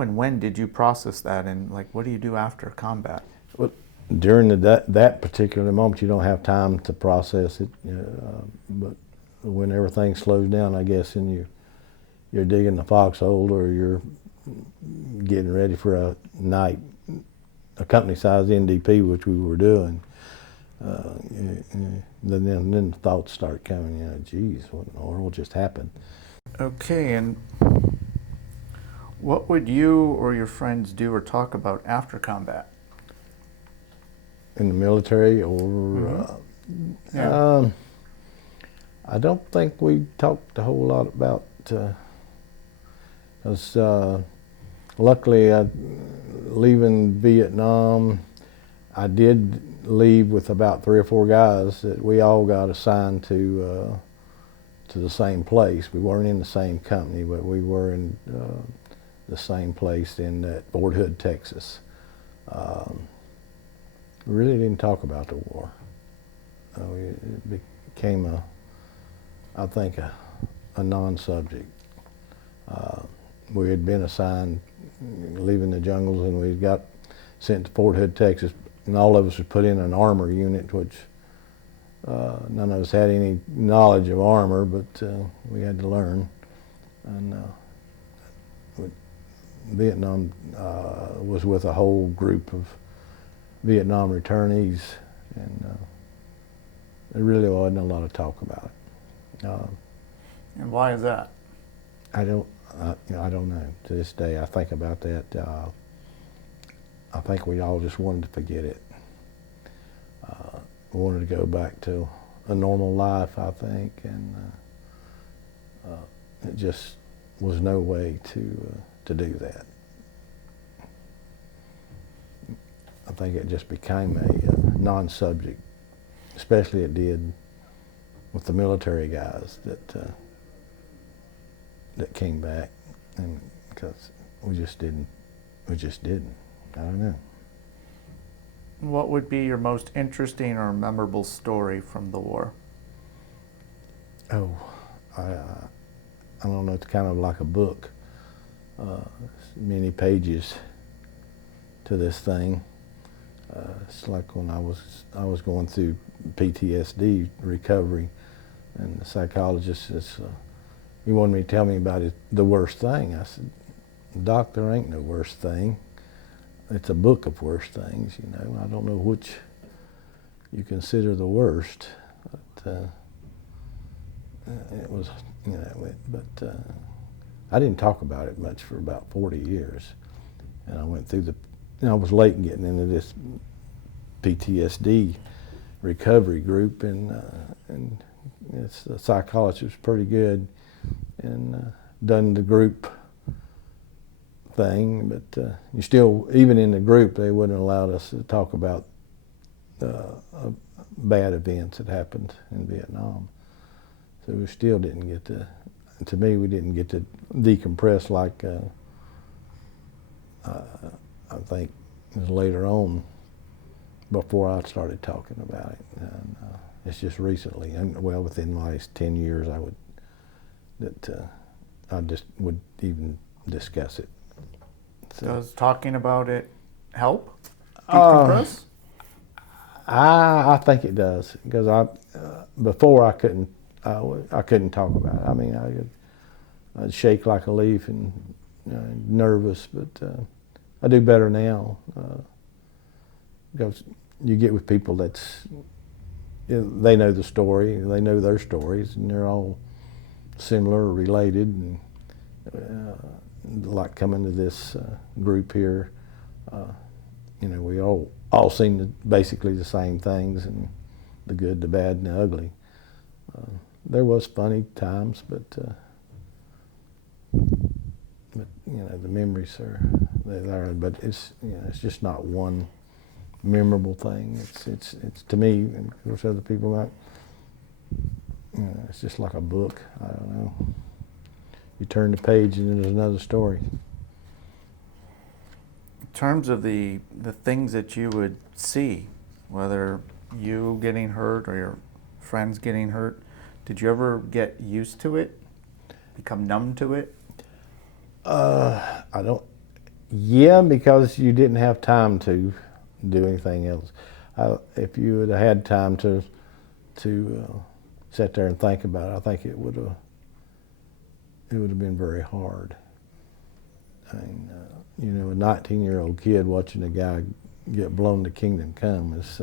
and when did you process that, and like what do you do after combat? Well, during that particular moment, you don't have time to process it, but when everything slows down, I guess, and you're digging the foxhole or you're getting ready for a company-size NDP, which we were doing, then the thoughts start coming, you know, geez, what in the world just happened? Okay, and what would you or your friends do or talk about after combat? In the military, or Yeah. I don't think we talked a whole lot about, because luckily, leaving Vietnam, I did leave with about 3 or 4 guys that we all got assigned to the same place. We weren't in the same company, but we were in the same place in Fort Hood, Texas. We really didn't talk about the war. It became I think a non-subject. We had been assigned leaving the jungles, and we got sent to Fort Hood, Texas, and all of us were put in an armor unit, which none of us had any knowledge of armor, but we had to learn. And Vietnam was with a whole group of Vietnam returnees, and there really wasn't a lot of talk about it. And why is that? I don't know. To this day, I think about that. I think we all just wanted to forget it. We wanted to go back to a normal life, I think, and it just was no way to do that. I think it just became a non-subject, especially it did with the military guys that came back, and because we just didn't. I don't know. What would be your most interesting or memorable story from the war? Oh, I don't know. It's kind of like a book. Many pages to this thing. It's like when I was going through PTSD recovery, and the psychologist says, he wanted me to tell me about the worst thing. I said, Doc, there ain't no worst thing. It's a book of worst things, you know. I don't know which you consider the worst, but it was, you know, but I didn't talk about it much for about 40 years. And I went through I was late in getting into this PTSD recovery group, and the psychologist was pretty good, and done the group thing, but you still, even in the group, they wouldn't allow us to talk about bad events that happened in Vietnam. So we still didn't get to me, we didn't get to decompress like I think it was later on before I started talking about it. And it's just recently, and well, within the last 10 years, I just would even discuss it. So, does talking about it help decompress? I think it does, because before I couldn't talk about it. I mean, I'd shake like a leaf and nervous, but I do better now, because you get with people they know the story, they know their stories, and they're all similar or related, and like coming to this group here, you know, we all seen basically the same things, and the good, the bad, and the ugly. There was funny times, but you know, the memories they're there. But it's, you know, it's just not one memorable thing. It's to me, and of course other people might, you know, it's just like a book. I don't know. You turn the page and then there's another story. In terms of the things that you would see, whether you getting hurt or your friends getting hurt, did you ever get used to it? Become numb to it? I don't. Yeah, because you didn't have time to do anything else. If you would have had time to sit there and think about it, I think it would have been very hard. I mean, you know, a 19-year-old kid watching a guy get blown to kingdom come is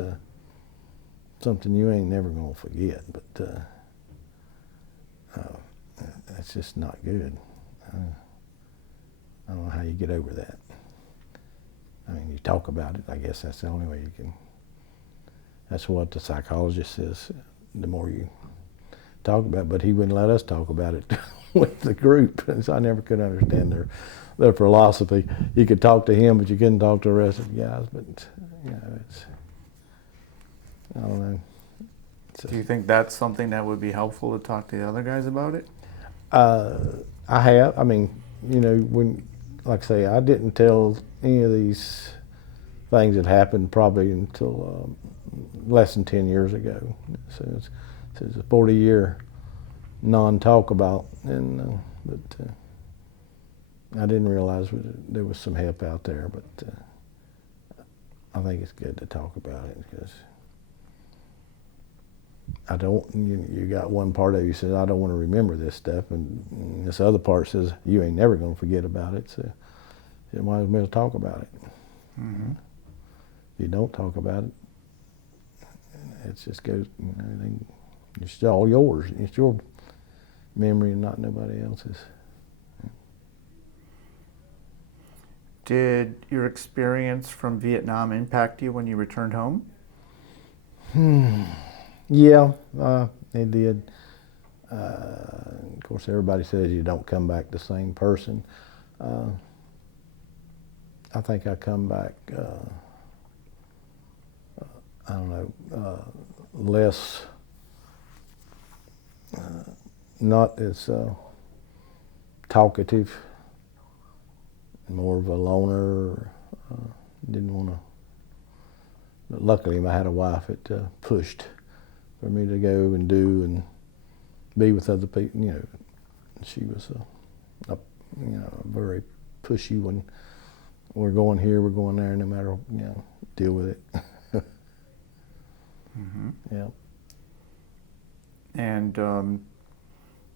something you ain't never gonna forget. But it's just not good. I don't know how you get over that. I mean, you talk about it. I guess that's the only way you can. That's what the psychologist says. The more you talk about it, but he wouldn't let us talk about it with the group. So I never could understand their philosophy. You could talk to him, but you couldn't talk to the rest of the guys. But you know, I don't know. Do you think that's something that would be helpful to talk to the other guys about it? I have. I mean, you know, like I say, I didn't tell any of these things that happened probably until less than 10 years ago. So it's a 40-year non-talk about, and but I didn't realize there was some help out there. But I think it's good to talk about it, because I don't. You got one part of you says, I don't want to remember this stuff, and this other part says, you ain't never going to forget about it. So You might as well talk about it. Mm-hmm. If you don't talk about it, it just goes, it's all yours. It's your memory and not nobody else's. Did your experience from Vietnam impact you when you returned home? Yeah, it did. Of course, everybody says you don't come back the same person. I think I come back, I don't know, less, not as talkative, more of a loner. Didn't want to. Luckily, I had a wife that pushed for me to go and do and be with other people. You know, she was very pushy when we're going here, we're going there, no matter, deal with it. Mm-hmm. Yeah. And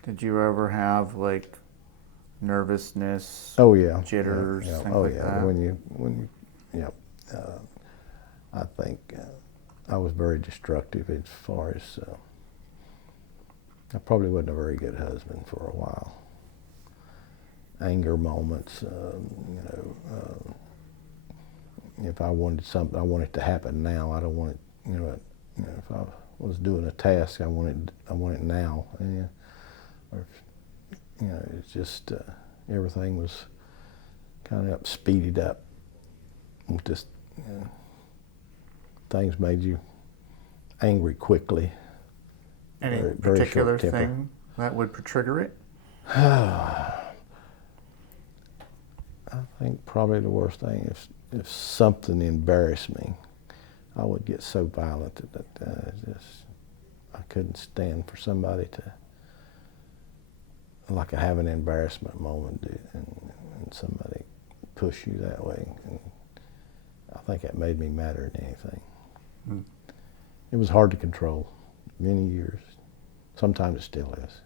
did you ever have like nervousness? Oh yeah. Jitters, yeah. things Oh like yeah. that? When you, I think I was very destructive as far as I probably wasn't a very good husband for a while. Anger moments, if I wanted something, I want it to happen now. I don't want it, if I was doing a task, I want it now. And, or, it's just everything was kind of speeded up. Just things made you angry quickly. Any very particular short temper. thing that would trigger it? I think probably the worst thing if something embarrassed me, I would get so violent that I couldn't stand for somebody to have an embarrassment moment and somebody push you that way. And I think that made me madder than anything. Mm. It was hard to control many years. Sometimes it still is.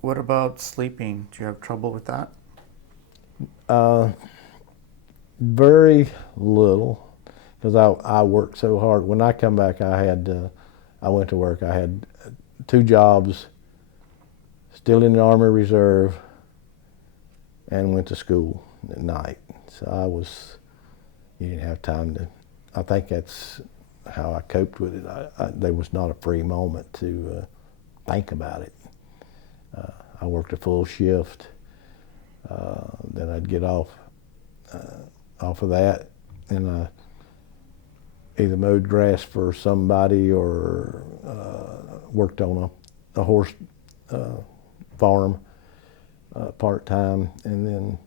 What about sleeping? Do you have trouble with that? Very little, because I worked so hard. When I come back, I went to work. I had 2 jobs, still in the Army Reserve, and went to school at night. So you didn't have time to, I think that's how I coped with it. There was not a free moment to think about it. I worked a full shift, then I'd get off of that, and I either mowed grass for somebody or worked on a horse farm part-time, and then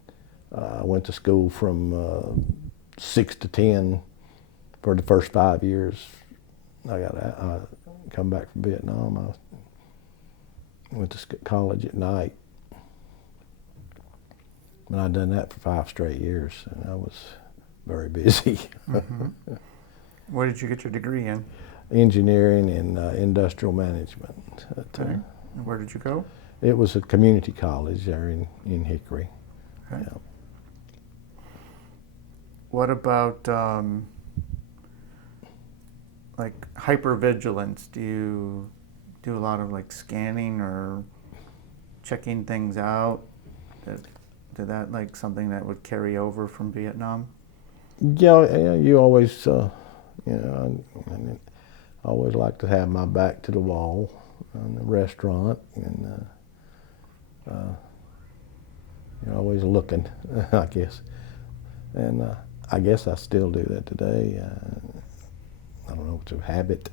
I went to school from 6 to 10 for the first 5 years. I come back from Vietnam. I went to college at night. And I'd done that for 5 straight years, and I was very busy. Mm-hmm. What did you get your degree in? Engineering and industrial management. Okay. And where did you go? It was a community college there in Hickory. Okay. Yeah. What about like hypervigilance? Do you do a lot of like scanning or checking things out? Did that like something that would carry over from Vietnam? Yeah, you always, I always like to have my back to the wall in the restaurant, and you're always looking, I guess. And I guess I still do that today. I don't know, it's a habit.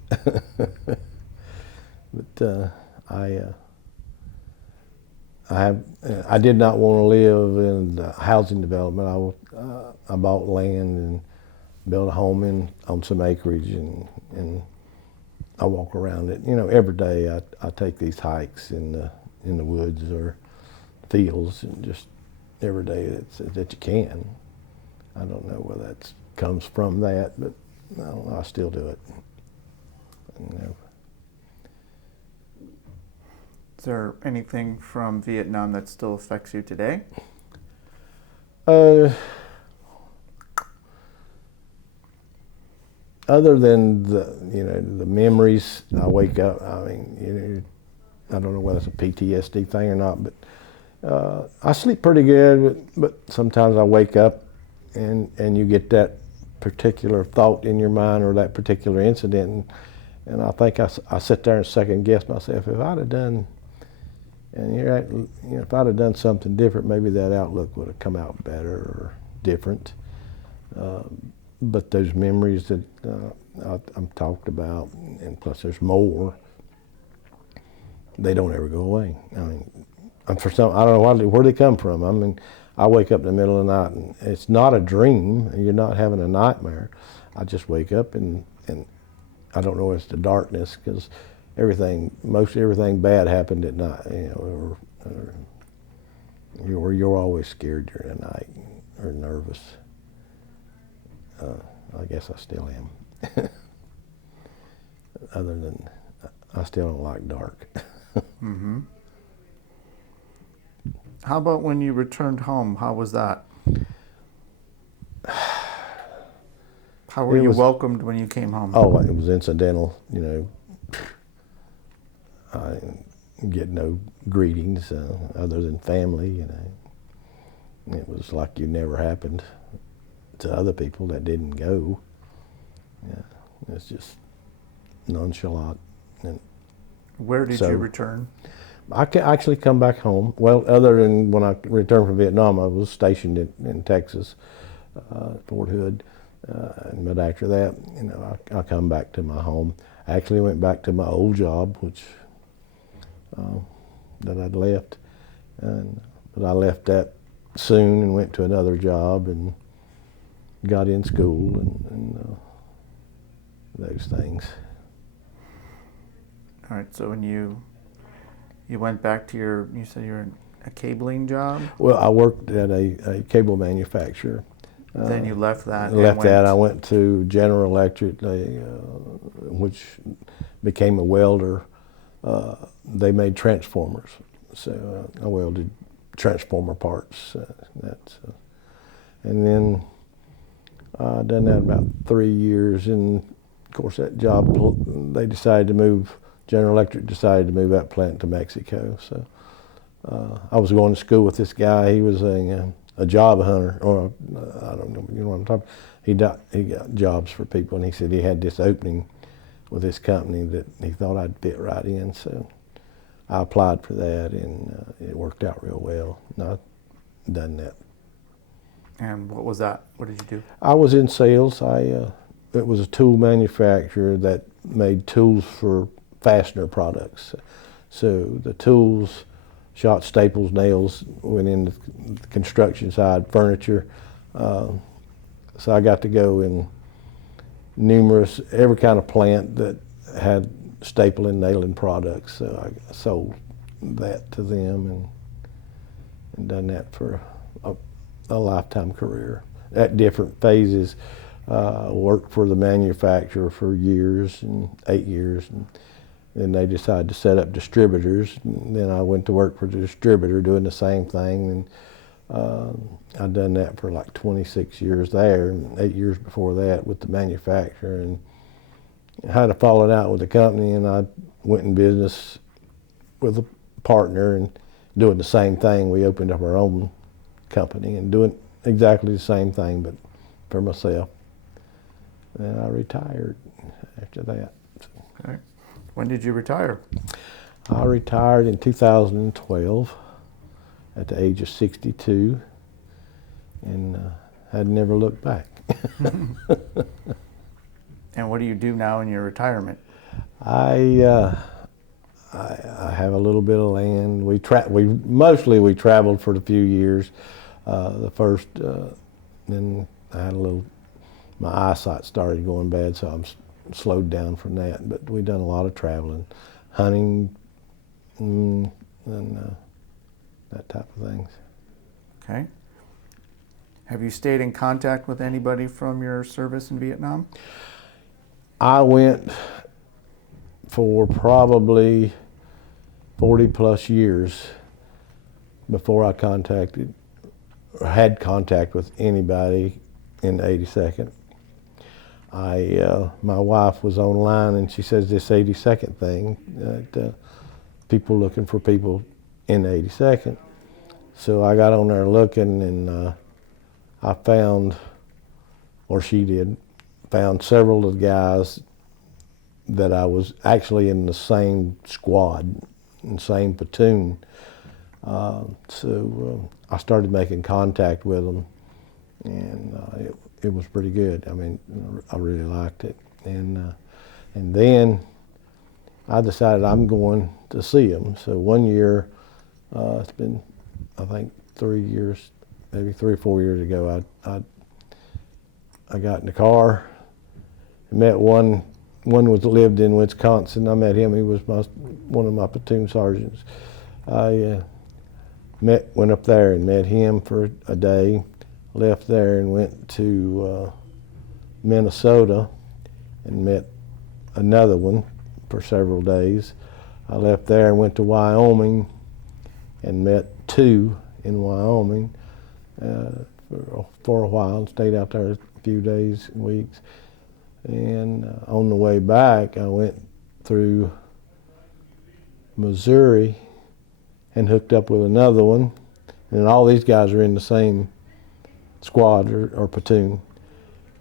But I did not want to live in the housing development. I bought land and built a home on some acreage, and I walk around it. Every day I take these hikes in the woods or fields, and just every day that you can. I don't know where that comes from that, but I don't know, I still do it. Is there anything from Vietnam that still affects you today? Uh, Other than the memories, I wake up. I mean, I don't know whether it's a PTSD thing or not, but I sleep pretty good. But sometimes I wake up, and you get that particular thought in your mind or that particular incident, and I think I sit there and second guess myself. If I'd have done, and if I'd have done something different, maybe that outlook would have come out better or different. But those memories that I'm talked about, and plus there's more, they don't ever go away. I mean, I don't know where they come from. I mean, I wake up in the middle of the night, and it's not a dream. You're not having a nightmare. I just wake up, and I don't know if it's the darkness, because most everything bad happened at night. You're always scared during the night or nervous. I guess I still am. Other than, I still don't like dark. Mm-hmm. How about when you returned home? How was that? How were you welcomed when you came home? Oh, it was incidental. I didn't get no greetings other than family. It was like you never happened to other people that didn't go. Yeah, it's just nonchalant. And where did you return? I can actually come back home. Well, other than when I returned from Vietnam, I was stationed in Texas, Fort Hood. But after that, I come back to my home. I actually went back to my old job, which that I'd left, but I left that soon and went to another job and got in school and those things. All right. So when you went back to you said you were in a cabling job? Well, I worked at a cable manufacturer. Then you left that. I went to General Electric, which became a welder. They made transformers, so I welded transformer parts. And then I done that about 3 years, and of course that job they decided to move. General Electric decided to move that plant to Mexico. So I was going to school with this guy. He was a job hunter, or I don't know, what I'm talking. He got jobs for people, and he said he had this opening with this company that he thought I'd fit right in. So I applied for that, and it worked out real well. And I've done that. And what was that? What did you do? I was in sales. It was a tool manufacturer that made tools for fastener products. So the tools, shot staples, nails, went in the construction side, furniture. So I got to go in every kind of plant that had stapling, nailing products. So I sold that to them and done that for a lifetime career at different phases. Worked for the manufacturer for years, 8 years, and then they decided to set up distributors. And then I went to work for the distributor doing the same thing, and I'd done that for like 26 years there, and 8 years before that with the manufacturer, and had a falling out with the company, and I went in business with a partner and doing the same thing. We opened up our own company and doing exactly the same thing, but for myself. And I retired after that. Okay. When did you retire? I retired in 2012 at the age of 62, and had never looked back. And what do you do now in your retirement? I have a little bit of land. We traveled for a few years. Then I had my eyesight started going bad, so I'm slowed down from that. But we've done a lot of traveling, hunting, and that type of things. Okay. Have you stayed in contact with anybody from your service in Vietnam? I went for probably 40 plus years before I contacted had contact with anybody in the 82nd. My wife was online and she says this 82nd thing, that people looking for people in the 82nd. So I got on there looking, and I found, or she did, found several of the guys that I was actually in the same squad, in the same platoon. So I started making contact with them, and it was pretty good. I mean, I really liked it. And then I decided I'm going to see them. So one year, it's been, I think, 3 years, maybe 3 or 4 years ago, I got in the art and met one was lived in Wisconsin. I met him. He was one of my platoon sergeants. I went up there and met him for a day, left there and went to Minnesota and met another one for several days. I left there and went to Wyoming and met two in Wyoming for a while, and stayed out there a few days and weeks. And on the way back, I went through Missouri and hooked up with another one. And all these guys are in the same squad or platoon.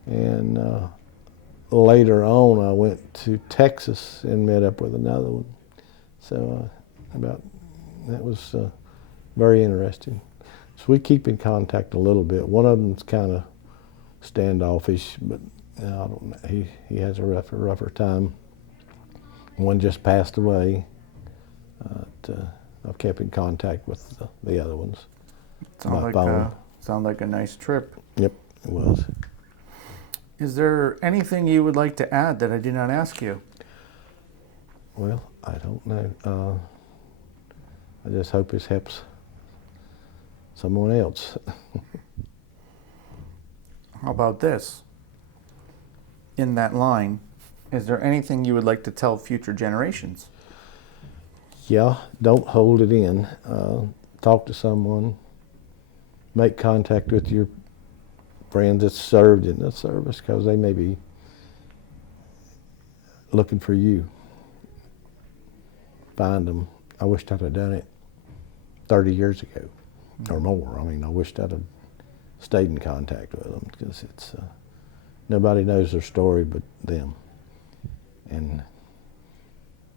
And later on, I went to Texas and met up with another one. So that was very interesting. So we keep in contact a little bit. One of them's kind of standoffish, but I don't know. He has a rougher time. One just passed away. I've kept in contact with the other ones. Sound like a nice trip. Yep, it was. Is there anything you would like to add that I did not ask you? Well, I don't know. I just hope this helps someone else. How about this? In that line, is there anything you would like to tell future generations? Yeah, don't hold it in. Talk to someone. Make contact with your friends that served in the service, because they may be looking for you. Find them. I wished I'd have done it 30 years ago or more. I mean, I wished I'd have stayed in contact with them, because it's nobody knows their story but them. And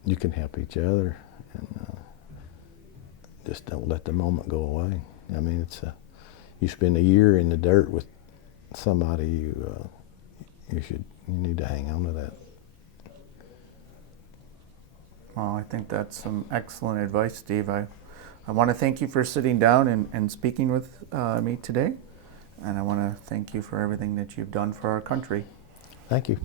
you can help each other, and just don't let the moment go away. I mean, it's you spend a year in the dirt with somebody, you need to hang on to that. Well, I think that's some excellent advice, Steve. I want to thank you for sitting down and speaking with me today. And I want to thank you for everything that you've done for our country. Thank you.